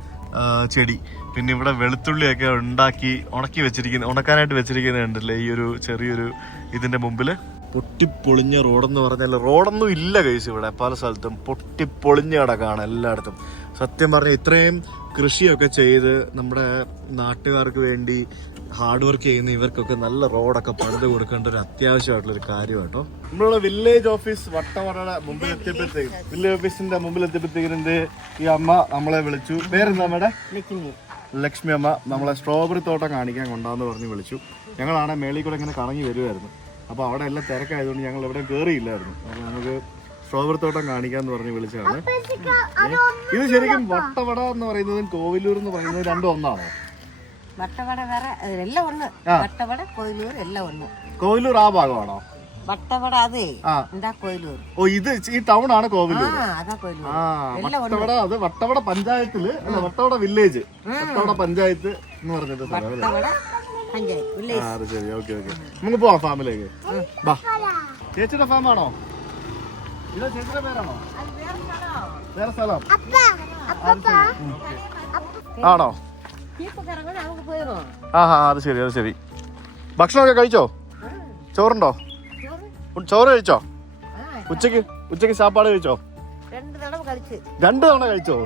ചെടി. പിന്നെ ഇവിടെ വെളുത്തുള്ളിയൊക്കെ ഉണക്കാനായിട്ട് വെച്ചിരിക്കുന്നത് ഉണ്ടല്ലേ ഈ ഒരു ചെറിയൊരു ഇതിന്റെ മുമ്പില്. പൊട്ടിപ്പൊളിഞ്ഞ റോഡെന്ന് പറഞ്ഞാൽ റോഡൊന്നും ഇല്ല കൈസ്. ഇവിടെ പല സ്ഥലത്തും പൊട്ടിപ്പൊളിഞ്ഞ കിടക്കാണ് എല്ലായിടത്തും. സത്യം പറഞ്ഞാൽ ഇത്രയും കൃഷിയൊക്കെ ചെയ്ത് നമ്മുടെ നാട്ടുകാർക്ക് വേണ്ടി ഹാർഡ് വർക്ക് ചെയ്യുന്ന ഇവർക്കൊക്കെ നല്ല റോഡൊക്കെ പണിത് കൊടുക്കേണ്ട ഒരു അത്യാവശ്യമായിട്ടുള്ളൊരു കാര്യം കേട്ടോ. നമ്മളുടെ വില്ലേജ് ഓഫീസ് വട്ടവടയുടെ മുമ്പിൽ എത്തിയപ്പോഴത്തേക്കും, വില്ലേജ് ഓഫീസിന്റെ മുമ്പിൽ എത്തിയപ്പോഴത്തേക്കിന്റെ ഈ അമ്മ നമ്മളെ വിളിച്ചു. പേരെന്താ അമ്മയുടെ? ലക്ഷ്മി അമ്മ. നമ്മളെ സ്ട്രോബെറി തോട്ടം കാണിക്കാൻ കൊണ്ടാന്ന് പറഞ്ഞ് വിളിച്ചു. ഞങ്ങളാണ് മേളിൽ കൂടെ ഇങ്ങനെ കറങ്ങി വരുമായിരുന്നു. അപ്പോൾ അവിടെ എല്ലാം തിരക്കായതുകൊണ്ട് ഞങ്ങൾ എവിടെ കയറിയില്ലായിരുന്നു. അപ്പോൾ നമുക്ക് സ്ട്രോബെറി തോട്ടം കാണിക്കാന്ന് പറഞ്ഞ് വിളിച്ചതാണ്. ഇത് ശരിക്കും വട്ടവട എന്ന് പറയുന്നതും കോവിലൂർ എന്ന് പറയുന്നത് രണ്ടും ഒന്നാണോ? വട്ടവട വേറെ എല്ലാം ഒന്ന്. വട്ടവട കോയിലൂർ എല്ലാം ഒന്ന്. കോവിലൂർ ആ ഭാഗമാണോ? വട്ടവട അത് എന്താ കോയിലൂർ. ഓ, ഇത് ഈ ടൗൺ ആണ് കോവിലൂർ. അതാ കോയിലൂർ. വട്ടവട അത് വട്ടവട പഞ്ചായത്തില് അല്ല, വട്ടവട വില്ലേജ്, വട്ടവട പഞ്ചായത്ത് എന്ന് പറഞ്ഞിട്ട് അത് ശരി. ഓക്കെ. നമുക്ക് പോവാം ഫാമിലേക്ക്. ബാ. ചേച്ചിയുടെ ഫാമാണോ? ഇത് ചേച്ചിയുടെ പേരാണോ? വേറെ സ്ഥലം ആണോ? അത് ശരി. ഭക്ഷണമൊക്കെ കഴിച്ചോ? ചോറുണ്ടോ? ചോറ് കഴിച്ചോ? ഉച്ചക്ക് സാപ്പാട് കഴിച്ചോ? 2 തവണ കഴിച്ച് 2 തവണ കഴിച്ചോ?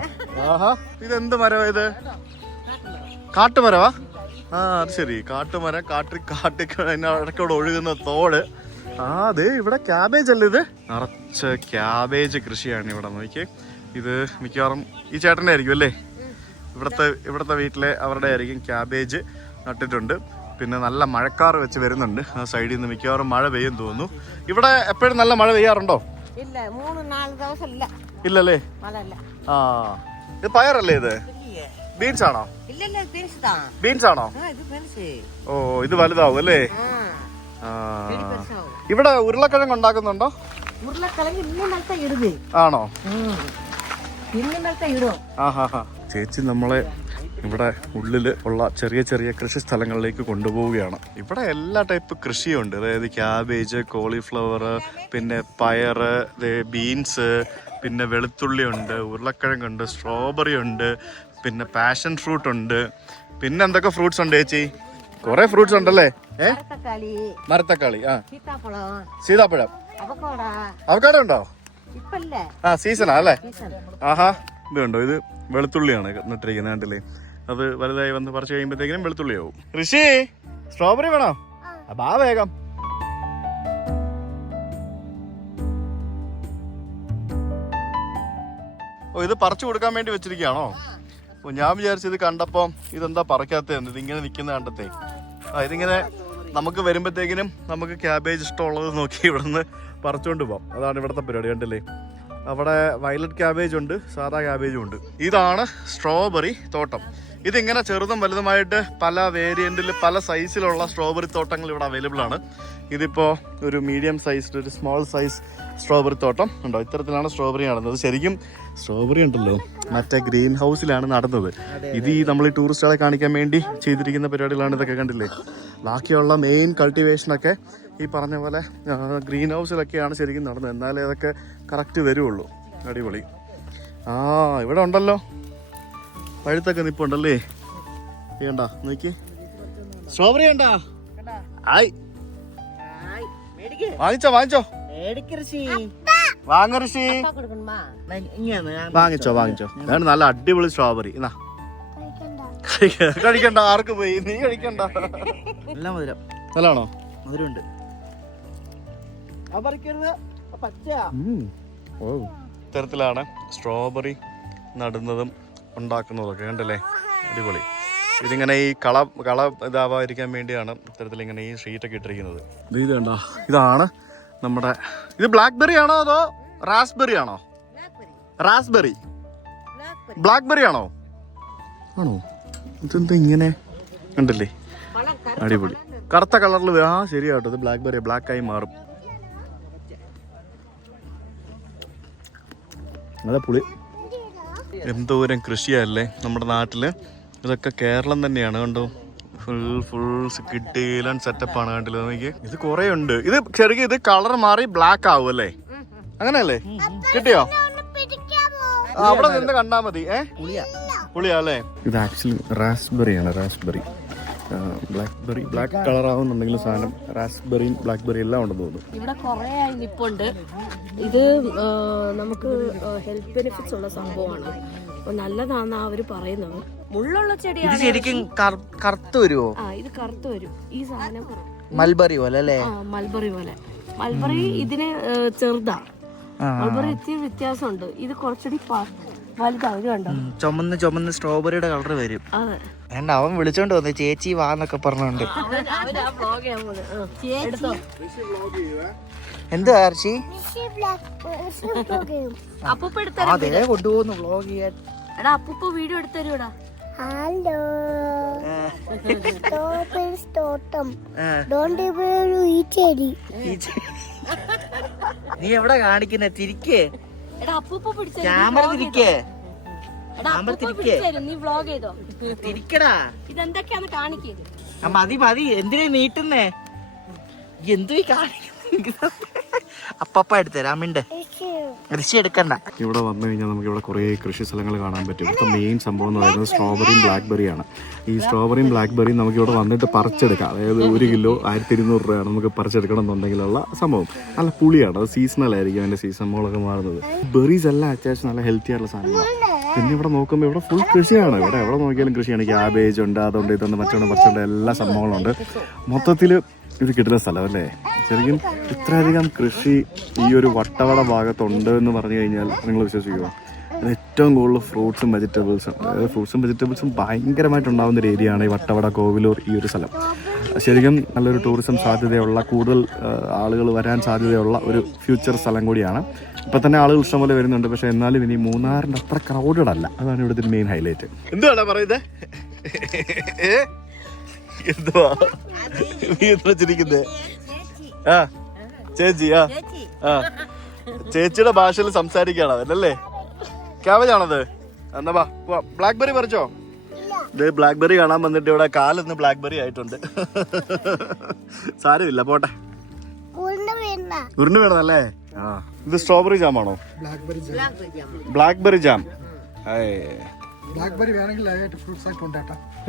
ആഹാ, ഇതെന്ത് മരവാ ഇത്? കാട്ടുമരവാ? ആ, അത് ശരി, കാട്ടുമരം. ഇടയ്ക്കൂടെ ഒഴുകുന്ന തോട്. ആ, അതെ, ഇവിടെ ക്യാബേജ് അല്ലേ ഇത്? നിറച്ച് ക്യാബേജ് കൃഷിയാണ് ഇവിടെ. നോക്കിയേ, ഇത് മിക്കവാറും ഈ ചേട്ടൻ്റെ ആയിരിക്കും അല്ലേ? ഇവിടുത്തെ വീട്ടിലെ അവരുടെ ആയിരിക്കും. ക്യാബേജ് നട്ടിട്ടുണ്ട്. പിന്നെ നല്ല മഴക്കാറ് വെച്ച് വരുന്നുണ്ട്. ആ സൈഡിൽ നിന്ന് മിക്കവാറും മഴ പെയ്യും തോന്നുന്നു. ഇവിടെ എപ്പോഴും നല്ല മഴ പെയ്യാറുണ്ടോ? ഇല്ല 3-4 ദിവസം ഇല്ല. ഇല്ലല്ലേ? മഴ ഇല്ല. ആ, ഇത് പയറല്ലേ ഇത്? ബീൻസ് ആണോ? ഇല്ല ബീൻസ് താ. ബീൻസ് ആണോ? ഇത് ബീൻസ്. ഓ, ഇത് വലുതാവും അല്ലേ? ഇവിടെ ഉരുളക്കിഴങ്ങ് ഉണ്ടാക്കുന്നുണ്ടോ? ഉരുളക്കിഴങ്ങ് ഇന്നത്തെ ഇടുത് ആണോ? ഇന്നത്തെ ഇടും. ചേച്ചി നമ്മളെ ഇവിടെ ഉള്ളിൽ ഉള്ള ചെറിയ ചെറിയ കൃഷി സ്ഥലങ്ങളിലേക്ക് കൊണ്ടുപോവുകയാണ്. ഇവിടെ എല്ലാ ടൈപ്പ് കൃഷിയുണ്ട്. അതായത് ക്യാബേജ്, കോളിഫ്ലവർ, പിന്നെ പയറ്, ബീൻസ്, പിന്നെ വെളുത്തുള്ളി ഉണ്ട്, ഉരുളക്കിഴങ്ങുണ്ട്, സ്ട്രോബെറി ഉണ്ട്, പിന്നെ പാഷൻ ഫ്രൂട്ട് ഉണ്ട്. പിന്നെ എന്തൊക്കെ ഫ്രൂട്ട്സ് ഉണ്ട് ചേച്ചി? കുറെ ഫ്രൂട്ട്സ് ഉണ്ടല്ലേ? മരത്തക്കാളി, സീതാപ്പഴം, അവക്കാഡോ ഉണ്ടോ? ആ, സീസണാ അല്ലേ? ആഹാ, ഇതുണ്ടോ? ഇത് വെളുത്തുള്ളിയാണ് നട്ടിരിക്കുന്നത്. കണ്ടില്ലേ? അത് വലുതായി വന്ന് പറിച്ചു കഴിയുമ്പോഴത്തേക്കിനും വെളുത്തുള്ളി ആവും. ഋഷി, സ്ട്രോബെറി വേണോ? ബാ വേഗം. ഓ, ഇത് പറിച്ചു കൊടുക്കാൻ വേണ്ടി വെച്ചിരിക്കുകയാണോ? ഓ, ഞാൻ വിചാരിച്ചത് കണ്ടപ്പം ഇതെന്താ പറിക്കാത്തതെന്ന്. ഇതിങ്ങനെ നിൽക്കുന്ന കണ്ടത്തേ. ഇതിങ്ങനെ നമുക്ക് വരുമ്പോഴത്തേക്കിനും നമുക്ക് ക്യാബേജ് ഇഷ്ടമുള്ളത് നോക്കി ഇവിടെ നിന്ന് പറിച്ചുകൊണ്ട് പോകാം. അതാണ് ഇവിടുത്തെ പരിപാടി. കണ്ടില്ലേ? അവിടെ വയലറ്റ് ക്യാബേജ് ഉണ്ട്, സാധാ ക്യാബേജും ഉണ്ട്. ഇതാണ് സ്ട്രോബെറി തോട്ടം. ഇതിങ്ങനെ ചെറുതും വലുതുമായിട്ട് പല വേരിയന്റിൽ പല സൈസിലുള്ള സ്ട്രോബെറി തോട്ടങ്ങൾ ഇവിടെ അവൈലബിൾ ആണ്. ഇതിപ്പോൾ ഒരു മീഡിയം സൈസ്ഡ് ഒരു സ്മോൾ സൈസ് സ്ട്രോബെറി തോട്ടം ഉണ്ടോ? ഇത്തരത്തിലാണ് സ്ട്രോബെറി നടന്നത്. ശരിക്കും സ്ട്രോബെറി ഉണ്ടല്ലോ മറ്റേ ഗ്രീൻ ഹൗസിലാണ് നടന്നത്. ഇത് നമ്മൾ ഈ ടൂറിസ്റ്റുകളെ കാണിക്കാൻ വേണ്ടി ചെയ്തിരിക്കുന്ന പരിപാടികളാണ് ഇതൊക്കെ. കണ്ടില്ലേ? ബാക്കിയുള്ള മെയിൻ കൾട്ടിവേഷനൊക്കെ ഈ പറഞ്ഞ പോലെ ഗ്രീൻ ഹൗസിലൊക്കെയാണ് ശരിക്കും നടന്നത്. എന്നാലേ അതൊക്കെ കറക്റ്റ് വരുള്ളൂ. അടിപൊളി. ആ, ഇവിടെ ഉണ്ടല്ലോ പഴുത്തൊക്കെ നിപ്പുണ്ടല്ലേ? ചെയ്യണ്ട, നോക്കി സ്ട്രോബെറി ഉണ്ടാ? ആയി, വാങ്ങിച്ചോ വാങ്ങിച്ചോ, വാങ്ങ ഋഷി, വാങ്ങിച്ചോ. അതാണ് നല്ല അടിപൊളി സ്ട്രോബെറി. എന്നാ കഴിക്കണ്ട, ആർക്ക് പോയി? നീ കഴിക്കണ്ട. നല്ല മധുരം. നല്ലാണോ? മധുരമുണ്ട്. ഇത്തരത്തിലാണ് സ്ട്രോബെറി നടുന്നതും ഉണ്ടാക്കുന്നതൊക്കെ. കണ്ടല്ലേ? അടിപൊളി. ഇതിങ്ങനെ ഈ കള ഇതാവാതിരിക്കാൻ വേണ്ടിയാണ് ഇത്തരത്തിൽ ഇങ്ങനെ ഈ ഷീറ്റൊക്കെ ഇട്ടിരിക്കുന്നത്. ഇത് കണ്ടോ? ഇതാണ് നമ്മുടെ, ഇത് ബ്ലാക്ക്ബെറി ആണോ അതോ റാസ്ബെറി ആണോ? റാസ്ബെറി, ബ്ലാക്ക്ബെറി ആണോ? ആണോ? ഇതെന്താ ഇങ്ങനെ? കണ്ടില്ലേ? അടിപൊളി. കറുത്ത കളറിൽ. ആ, ശരിയാട്ടോ, ഇത് ബ്ലാക്ക്ബെറി, ബ്ലാക്കായി മാറും. അതെ, പുളി. എന്തോരം കൃഷിയല്ലേ നമ്മുടെ നാട്ടില്. ഇതൊക്കെ കേരളം തന്നെയാണ്. കണ്ടോ? ഫുൾ കിട്ടിയിലും സെറ്റപ്പാണ്. കണ്ടില്ല? നോക്കി, ഇത് കുറെ ഉണ്ട്. ഇത് ശരിക്കും ഇത് കളർ മാറി ബ്ലാക്ക് ആവും അല്ലേ? അങ്ങനെയല്ലേ? കിട്ടിയോ? അവിടെ നിന്ന് കണ്ടാ മതി. പുളിയാ അല്ലേ? ഇത് ആക്ച്വലി റാസ്ബെറി ആണ്. റാസ്ബെറി, ബ്ലാക്ക്ബെറി, ബ്ലാക്ക് കളർ ആവുന്നുണ്ടെങ്കിൽ സാധനം റാസ്ബെറിയും ബ്ലാക്ക്ബെറി എല്ലാം ഉണ്ടെന്ന് തോന്നുന്നു. ഇവിടെ കുറെ ആയി നിപ്പുണ്ട്. ഇത് നമുക്ക് ഹെൽത്ത് ബെനിഫിറ്റ്സ് ഉള്ള സംഭവമാണ്. നല്ലതാണെന്നാ അവര് പറയുന്നത്. മുള്ളുള്ള ചെടിയാണ്. ശരിക്കും കറുത്ത് വരുമോ? ആ, ഇത് കറുത്ത് വരും. ഈ സാധനം മൽബറി പോലെ അല്ലേ? മൽബറി പോലെ. മൽബറി ഇതിന് ചെറുതാ. മൽബറി ഇത്തിരി വ്യത്യാസമുണ്ട്. ഇത് കുറച്ചുകൂടി വലുതാവും. ഇത് കണ്ടോ? ചുമന്ന് സ്ട്രോബെറിയുടെ കളർ വരും. അതെ. വേണ്ട, അവൻ വിളിച്ചോണ്ട് വന്നു ചേച്ചി വാന്നൊക്കെ പറഞ്ഞോണ്ട്. എന്താ ഹർഷി? അതേ കൊണ്ടുപോകുന്നു വ്ളോഗ് ചെയ്യാൻ. എടാ, അപ്പൂപ്പ വീഡിയോ എടുത്തരൂടാ. ഹലോ, തോട്ടം. ഈ ചെടി നീ എവിടെ കാണിക്കുന്നേ? തിരിക്കേ, എടാ, അപ്പൂപ്പ പിടിച്ച ക്യാമറ തിരിക്കേ. നീ വ്ളോഗ് ചെയ്തോ? തിരിക്കടാ. ഇതെന്തൊക്കെയാന്ന് കാണിക്കേ. മതി, എന്തിനാ നീട്ടുന്നേ? എന്തോ കാണിക്കുന്ന അപ്പ എടുത്തരാ മിണ്ട്. കൃഷി എടുക്കണ്ട. ഇവിടെ വന്നു കഴിഞ്ഞാൽ നമുക്ക് ഇവിടെ കുറേ കൃഷി സ്ഥലങ്ങൾ കാണാൻ പറ്റും. ഇപ്പം മെയിൻ സംഭവം എന്ന് പറയുന്നത് സ്ട്രോബെറിയും ബ്ലാക്ക്ബെറിയാണ്. ഈ സ്ട്രോബെറിയും ബ്ലാക്ക്ബെറിയും നമുക്ക് ഇവിടെ വന്നിട്ട് പറിച്ചെടുക്കാം. അതായത് 1 കിലോ 1200 രൂപയാണ് നമുക്ക് പറിച്ചെടുക്കണം എന്നുണ്ടെങ്കിലുള്ള സംഭവം. നല്ല പുളിയാണ്, അത് സീസണൽ ആയിരിക്കും, അതിൻ്റെ സീസണുകളൊക്കെ മാറുന്നത്. ബെറീസ് എല്ലാം അത്യാവശ്യം നല്ല ഹെൽത്തി ആയിട്ടുള്ള സാധനങ്ങളാണ്. പിന്നെ ഇവിടെ നോക്കുമ്പോൾ ഇവിടെ ഫുൾ കൃഷിയാണ്. ഇവിടെ എവിടെ നോക്കിയാലും കൃഷിയാണ്. ക്യാബേജ് ഉണ്ട്, അതുകൊണ്ട് ഇതൊന്ന് മറ്റുണ്ട് മറ്റുണ്ട് എല്ലാ സംഭവങ്ങളുണ്ട്. മൊത്തത്തിൽ ഇത് കിട്ടുന്ന സ്ഥലം അല്ലേ. ശരിക്കും ഇത്രയധികം കൃഷി ഈ ഒരു വട്ടവട ഭാഗത്തുണ്ട് എന്ന് പറഞ്ഞു കഴിഞ്ഞാൽ നിങ്ങൾ വിശ്വസിക്കുക. ഇത് ഏറ്റവും കൂടുതൽ ഫ്രൂട്ട്സും വെജിറ്റബിൾസും, അതായത് ഫ്രൂട്ട്സും വെജിറ്റബിൾസും ഭയങ്കരമായിട്ടുണ്ടാകുന്ന ഒരു ഏരിയ ആണ് ഈ വട്ടവട കോവിലൂർ ഈ ഒരു സ്ഥലം. ശരിക്കും നല്ലൊരു ടൂറിസം സാധ്യതയുള്ള, കൂടുതൽ ആളുകൾ വരാൻ സാധ്യതയുള്ള ഒരു ഫ്യൂച്ചർ സ്ഥലം കൂടിയാണ്. ഇപ്പം തന്നെ ആളുകൾ ഇഷ്ടംപോലെ വരുന്നുണ്ട്. പക്ഷേ എന്നാലും ഇനി മൂന്നാറിൻ്റെ അത്ര ക്രൗഡഡ് അല്ല. അതാണ് ഇവിടുത്തെ മെയിൻ ഹൈലൈറ്റ്. എന്തുവാണ് പറയുന്നത്? എന്തുവാ നീ എത്ര ചിരിക്കുന്നേ? ആ ചേച്ചി, ചേച്ചിയുടെ ഭാഷയിൽ സംസാരിക്കുകയാണ് അവനല്ലേ. ക്യാബേജ് ആണത്. എന്നാ ബാ ബ്ലാക്ക്ബെറി പറിച്ചോ? ഇത് ബ്ലാക്ക്ബെറി കാണാൻ വന്നിട്ട് ഇവിടെ കാലൊന്ന് ബ്ലാക്ക്ബെറി ആയിട്ടുണ്ട്. സാരമില്ല, പോട്ടെ. ഉരുണ്ട് വീണല്ലേ? ആ, ഇത് സ്ട്രോബെറി ജാമാണോ? Blackberry jam.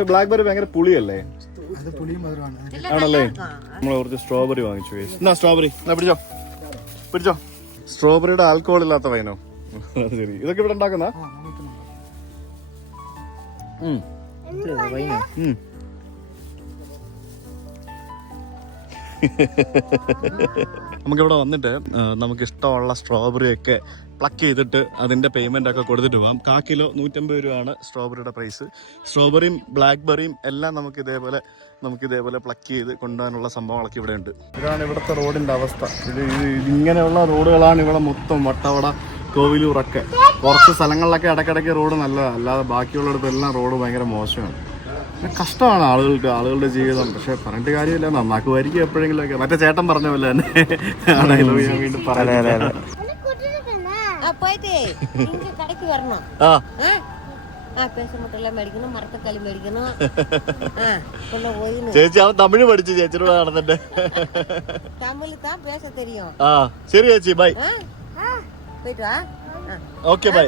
ബ്ലാക്ക്ബെറി ഭയങ്കര പുളിയല്ലേ? ആണല്ലേ? നമ്മൾ കുറച്ച് സ്ട്രോബെറി വാങ്ങിച്ചു. എന്നാ സ്ട്രോബെറി പിടിച്ചോ, പിടിച്ചോ. സ്ട്രോബെറിയുടെ ആൽക്കഹോൾ ഇല്ലാത്ത വൈനോ? ശരി. ഇതൊക്കെ ഇവിടെ ഉണ്ടാക്കുന്ന നമുക്കിവിടെ വന്നിട്ട് നമുക്ക് ഇഷ്ടമുള്ള സ്ട്രോബെറി ഒക്കെ പ്ലക്ക് ചെയ്തിട്ട് അതിൻ്റെ പേയ്മെൻ്റ് ഒക്കെ കൊടുത്തിട്ട് പോകാം. 1/4 കിലോ 150 രൂപയാണ് സ്ട്രോബെറിയുടെ പ്രൈസ്. സ്ട്രോബെറിയും ബ്ലാക്ക്ബെറിയും എല്ലാം നമുക്ക് ഇതേപോലെ പ്ലക്ക് ചെയ്ത് കൊണ്ടുപോകാനുള്ള സംഭവങ്ങളൊക്കെ ഇവിടെ ഉണ്ട്. ഇതാണ് ഇവിടുത്തെ റോഡിൻ്റെ അവസ്ഥ. ഇങ്ങനെയുള്ള റോഡുകളാണ് ഇവിടെ മൊത്തം വട്ടവട കോവിലൂറൊക്കെ. കുറച്ച് സ്ഥലങ്ങളിലൊക്കെ ഇടയ്ക്കിടയ്ക്ക് റോഡ് നല്ലതാണ്, അല്ലാതെ ബാക്കിയുള്ളിടത്തെല്ലാം റോഡ് ഭയങ്കര മോശമാണ്. കഷ്ടമാണ് ആളുകളുടെ ജീവിതം. പക്ഷെ പറഞ്ഞിട്ട് കാര്യമില്ല, നന്നാക്കുമായിരിക്കും എപ്പോഴെങ്കിലുമൊക്കെ. മറ്റേ ചേട്ടൻ പറഞ്ഞ പോലെ തന്നെ ആണെങ്കിലും ഞാൻ വീണ്ടും പറയാം. കടക്ക് വരണം. മേടിക്കണം, മരത്തക്കാലി മേടിക്കണം. ചേച്ചി അവൻ തമിഴ് പഠിച്ചു ചേച്ചിയോട് നടന്നിട്ട്. തമിഴ് താ പേശ തെരിയും. ആ ശരി ചേച്ചി, ബൈ. Okay bye.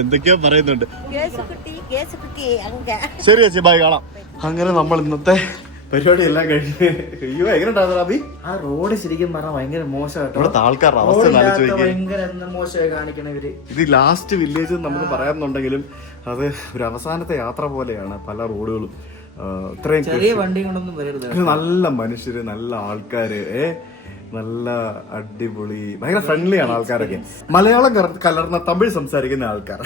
എന്തൊക്കെയോ പറയുന്നുണ്ട്. ശരി ചേച്ചി, ബൈ, കാണാം. അങ്ങനെ നമ്മൾ ഇന്നത്തെ പരിപാടി എല്ലാം കഴിഞ്ഞ്. അയ്യോ, എങ്ങനെ ഉണ്ടായിരുന്നു? ആ റോഡ് ശരിക്കും പറഞ്ഞാൽ ഭയങ്കര മോശമായിട്ടോ. ഇവിടുത്തെ ആൾക്കാരുടെ അവസ്ഥ ഭയങ്കര മോശമായി കാണിക്കണ ഇവര്. ഇത് ലാസ്റ്റ് വില്ലേജ് നമുക്ക് പറയാമെന്നുണ്ടെങ്കിലും അത് ഒരു അവസാനത്തെ യാത്ര പോലെയാണ്. പല റോഡുകളും ഇത്രയും ചെറിയ വണ്ടി കൊണ്ടൊന്നും വരരുത്. നല്ല മനുഷ്യര്, നല്ല ആൾക്കാര്, നല്ല അടിപൊളി, ഭയങ്കര ഫ്രണ്ട്ലിയാണ് ആൾക്കാരൊക്കെ. മലയാളം കലർന്ന തമിഴ് സംസാരിക്കുന്ന ആൾക്കാർ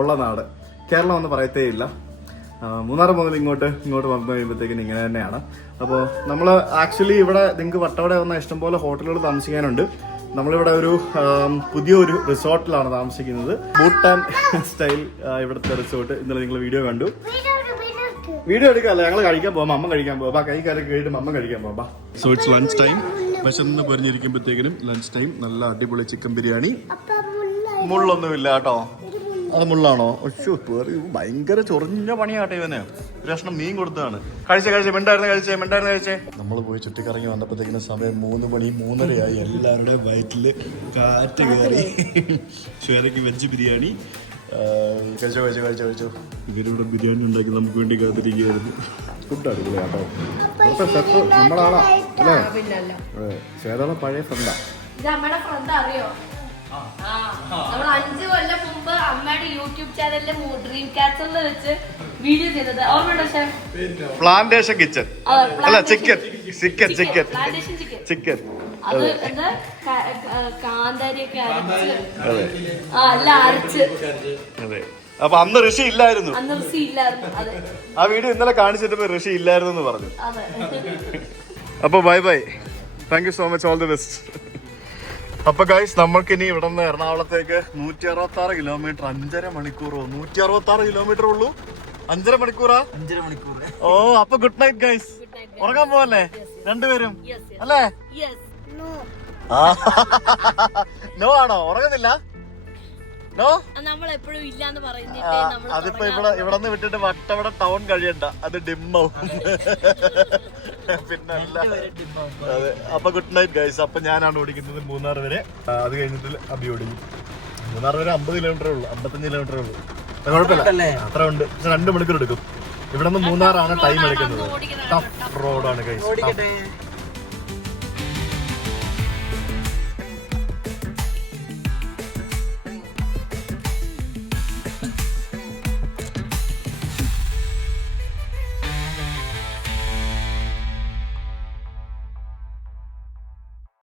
ഉള്ള നാട്. കേരളം എന്ന് പറയത്തേ ഇല്ല. മൂന്നാർ മുതൽ ഇങ്ങോട്ട് വന്നു കഴിയുമ്പോഴത്തേക്കും ഇങ്ങനെ തന്നെയാണ്. അപ്പോൾ നമ്മൾ ആക്ച്വലി ഇവിടെ നിങ്ങൾക്ക് വട്ടവട വന്ന ഇഷ്ടംപോലെ ഹോട്ടലുകൾ താമസിക്കാനുണ്ട്. നമ്മളിവിടെ ഒരു പുതിയൊരു റിസോർട്ടിലാണ് താമസിക്കുന്നത്. ഭൂട്ടാൻ സ്റ്റൈൽ ഇവിടുത്തെ റിസോർട്ട്. ഇന്നലെ നിങ്ങൾ വീഡിയോ കണ്ടു. വീഡിയോ എടുക്കാമല്ല, ഞങ്ങൾ കഴിക്കാൻ പോകാം. അമ്മ കഴിക്കാൻ പോകാം. കൈ കരക്ക് കഴിഞ്ഞിട്ട് അമ്മ കഴിക്കാൻ പോകാം. So it's lunch time. വിശന്ന് പൊരിഞ്ഞിരിക്കുമ്പോഴത്തേക്കിനും ലഞ്ച് ടൈം. നല്ല അടിപൊളി ചിക്കൻ ബിരിയാണി. മുള്ളൊന്നുമില്ല കേട്ടോ. അത് മുള്ളാണോ? ഒച്ചു ഭയങ്കര ചൊറിഞ്ഞ പണിയാട്ടെ ഇവന്. ഒരു കഷ്ണം മീൻ കൊടുത്തതാണ്. കഴിച്ചേ. നമ്മൾ പോയി ചുറ്റിക്കറങ്ങി വന്നപ്പോഴത്തേക്കിന് സമയം 3 മണി 3:30 എല്ലാവരുടെയും വയറ്റില് കാറ്റ് കയറി. ഷേറയ്ക്ക് വെജ് ബിരിയാണി കഴിച്ചോ. ഇവരിവിടെ ബിരിയാണി ഉണ്ടാക്കി നമുക്ക് വേണ്ടി കാത്തിരിക്കുകയായിരുന്നു. ഫുഡ് അടിപൊളിയാട്ടോ. ഇവിടുത്തെ ഷെഫ് നമ്മളാളാ അല്ലേ? ഷേറയുടെ പഴയ ഫ്രണ്ടാ. അറിയോ? നമ്മൾ 5 കൊല്ലം മുമ്പ് അമ്മയുടെ യൂട്യൂബ് ചാനലിലെ ഡ്രീം കാച്ചറിൽ വെച്ച് വീഡിയോ ചെയ്തത് ഓർമ്മയുണ്ടോ ഷെഫ്? പ്ലാന്റേഷൻ കിച്ചൺ അല്ല, ചിക്കൻ. അത് എന്താ കാന്താരിയൊക്കെ അരച്ച്. അതെ. അപ്പൊ അന്ന് ഋഷി ഇല്ലായിരുന്നു. ആ വീഡിയോ ഇന്നലെ കാണിച്ചിട്ട് ഋഷി ഇല്ലായിരുന്നു എന്ന് പറഞ്ഞു. അപ്പൊ bye. Thank you so much. All the best. അപ്പൊ ഗൈസ്, നമ്മൾക്കിനി ഇവിടെ നിന്ന് എറണാകുളത്തേക്ക് 166 കിലോമീറ്റർ. 5.5 മണിക്കൂറോ? 166 കിലോമീറ്റർ ഉള്ളൂ. 5.5 മണിക്കൂറാ? 5.5 മണിക്കൂർ. ഓ, അപ്പൊ ഗുഡ് നൈറ്റ് ഗൈസ്. ഉറങ്ങാൻ പോവല്ലേ രണ്ടുപേരും അല്ലേ? നോ ആണോ? ഉറങ്ങുന്നില്ല? നോ നമ്മളെപ്പോഴും ഇല്ലാന്ന് പറയുന്നിട്ട് അതിപ്പോ ഇവിടെ നിന്ന് വിട്ടിട്ട് വട്ടവട ടൗൺ കഴിയണ്ട, അത് ഡിമ്മാവും. പിന്നല്ല. അതെ, അപ്പൊ ഗുഡ് നൈറ്റ് ഗൈസ്. അപ്പൊ ഞാനാണ് ഓടിക്കുന്നത് മൂന്നാർ വരെ. അത് കഴിഞ്ഞിട്ട് അബി ഓടിക്കും. മൂന്നാർ വരെ 50 കിലോമീറ്ററേ ഉള്ളൂ, 55 കിലോമീറ്ററേ ഉള്ളൂ. കുഴപ്പമില്ല, അത്ര ഉണ്ട്. പക്ഷെ 2 മണിക്കൂർ എടുക്കും. ഇവിടെ നിന്ന് മൂന്നാറാണ് ടൈം എടുക്കുന്നത്. ടഫ് റോഡാണ് ഗൈസ്.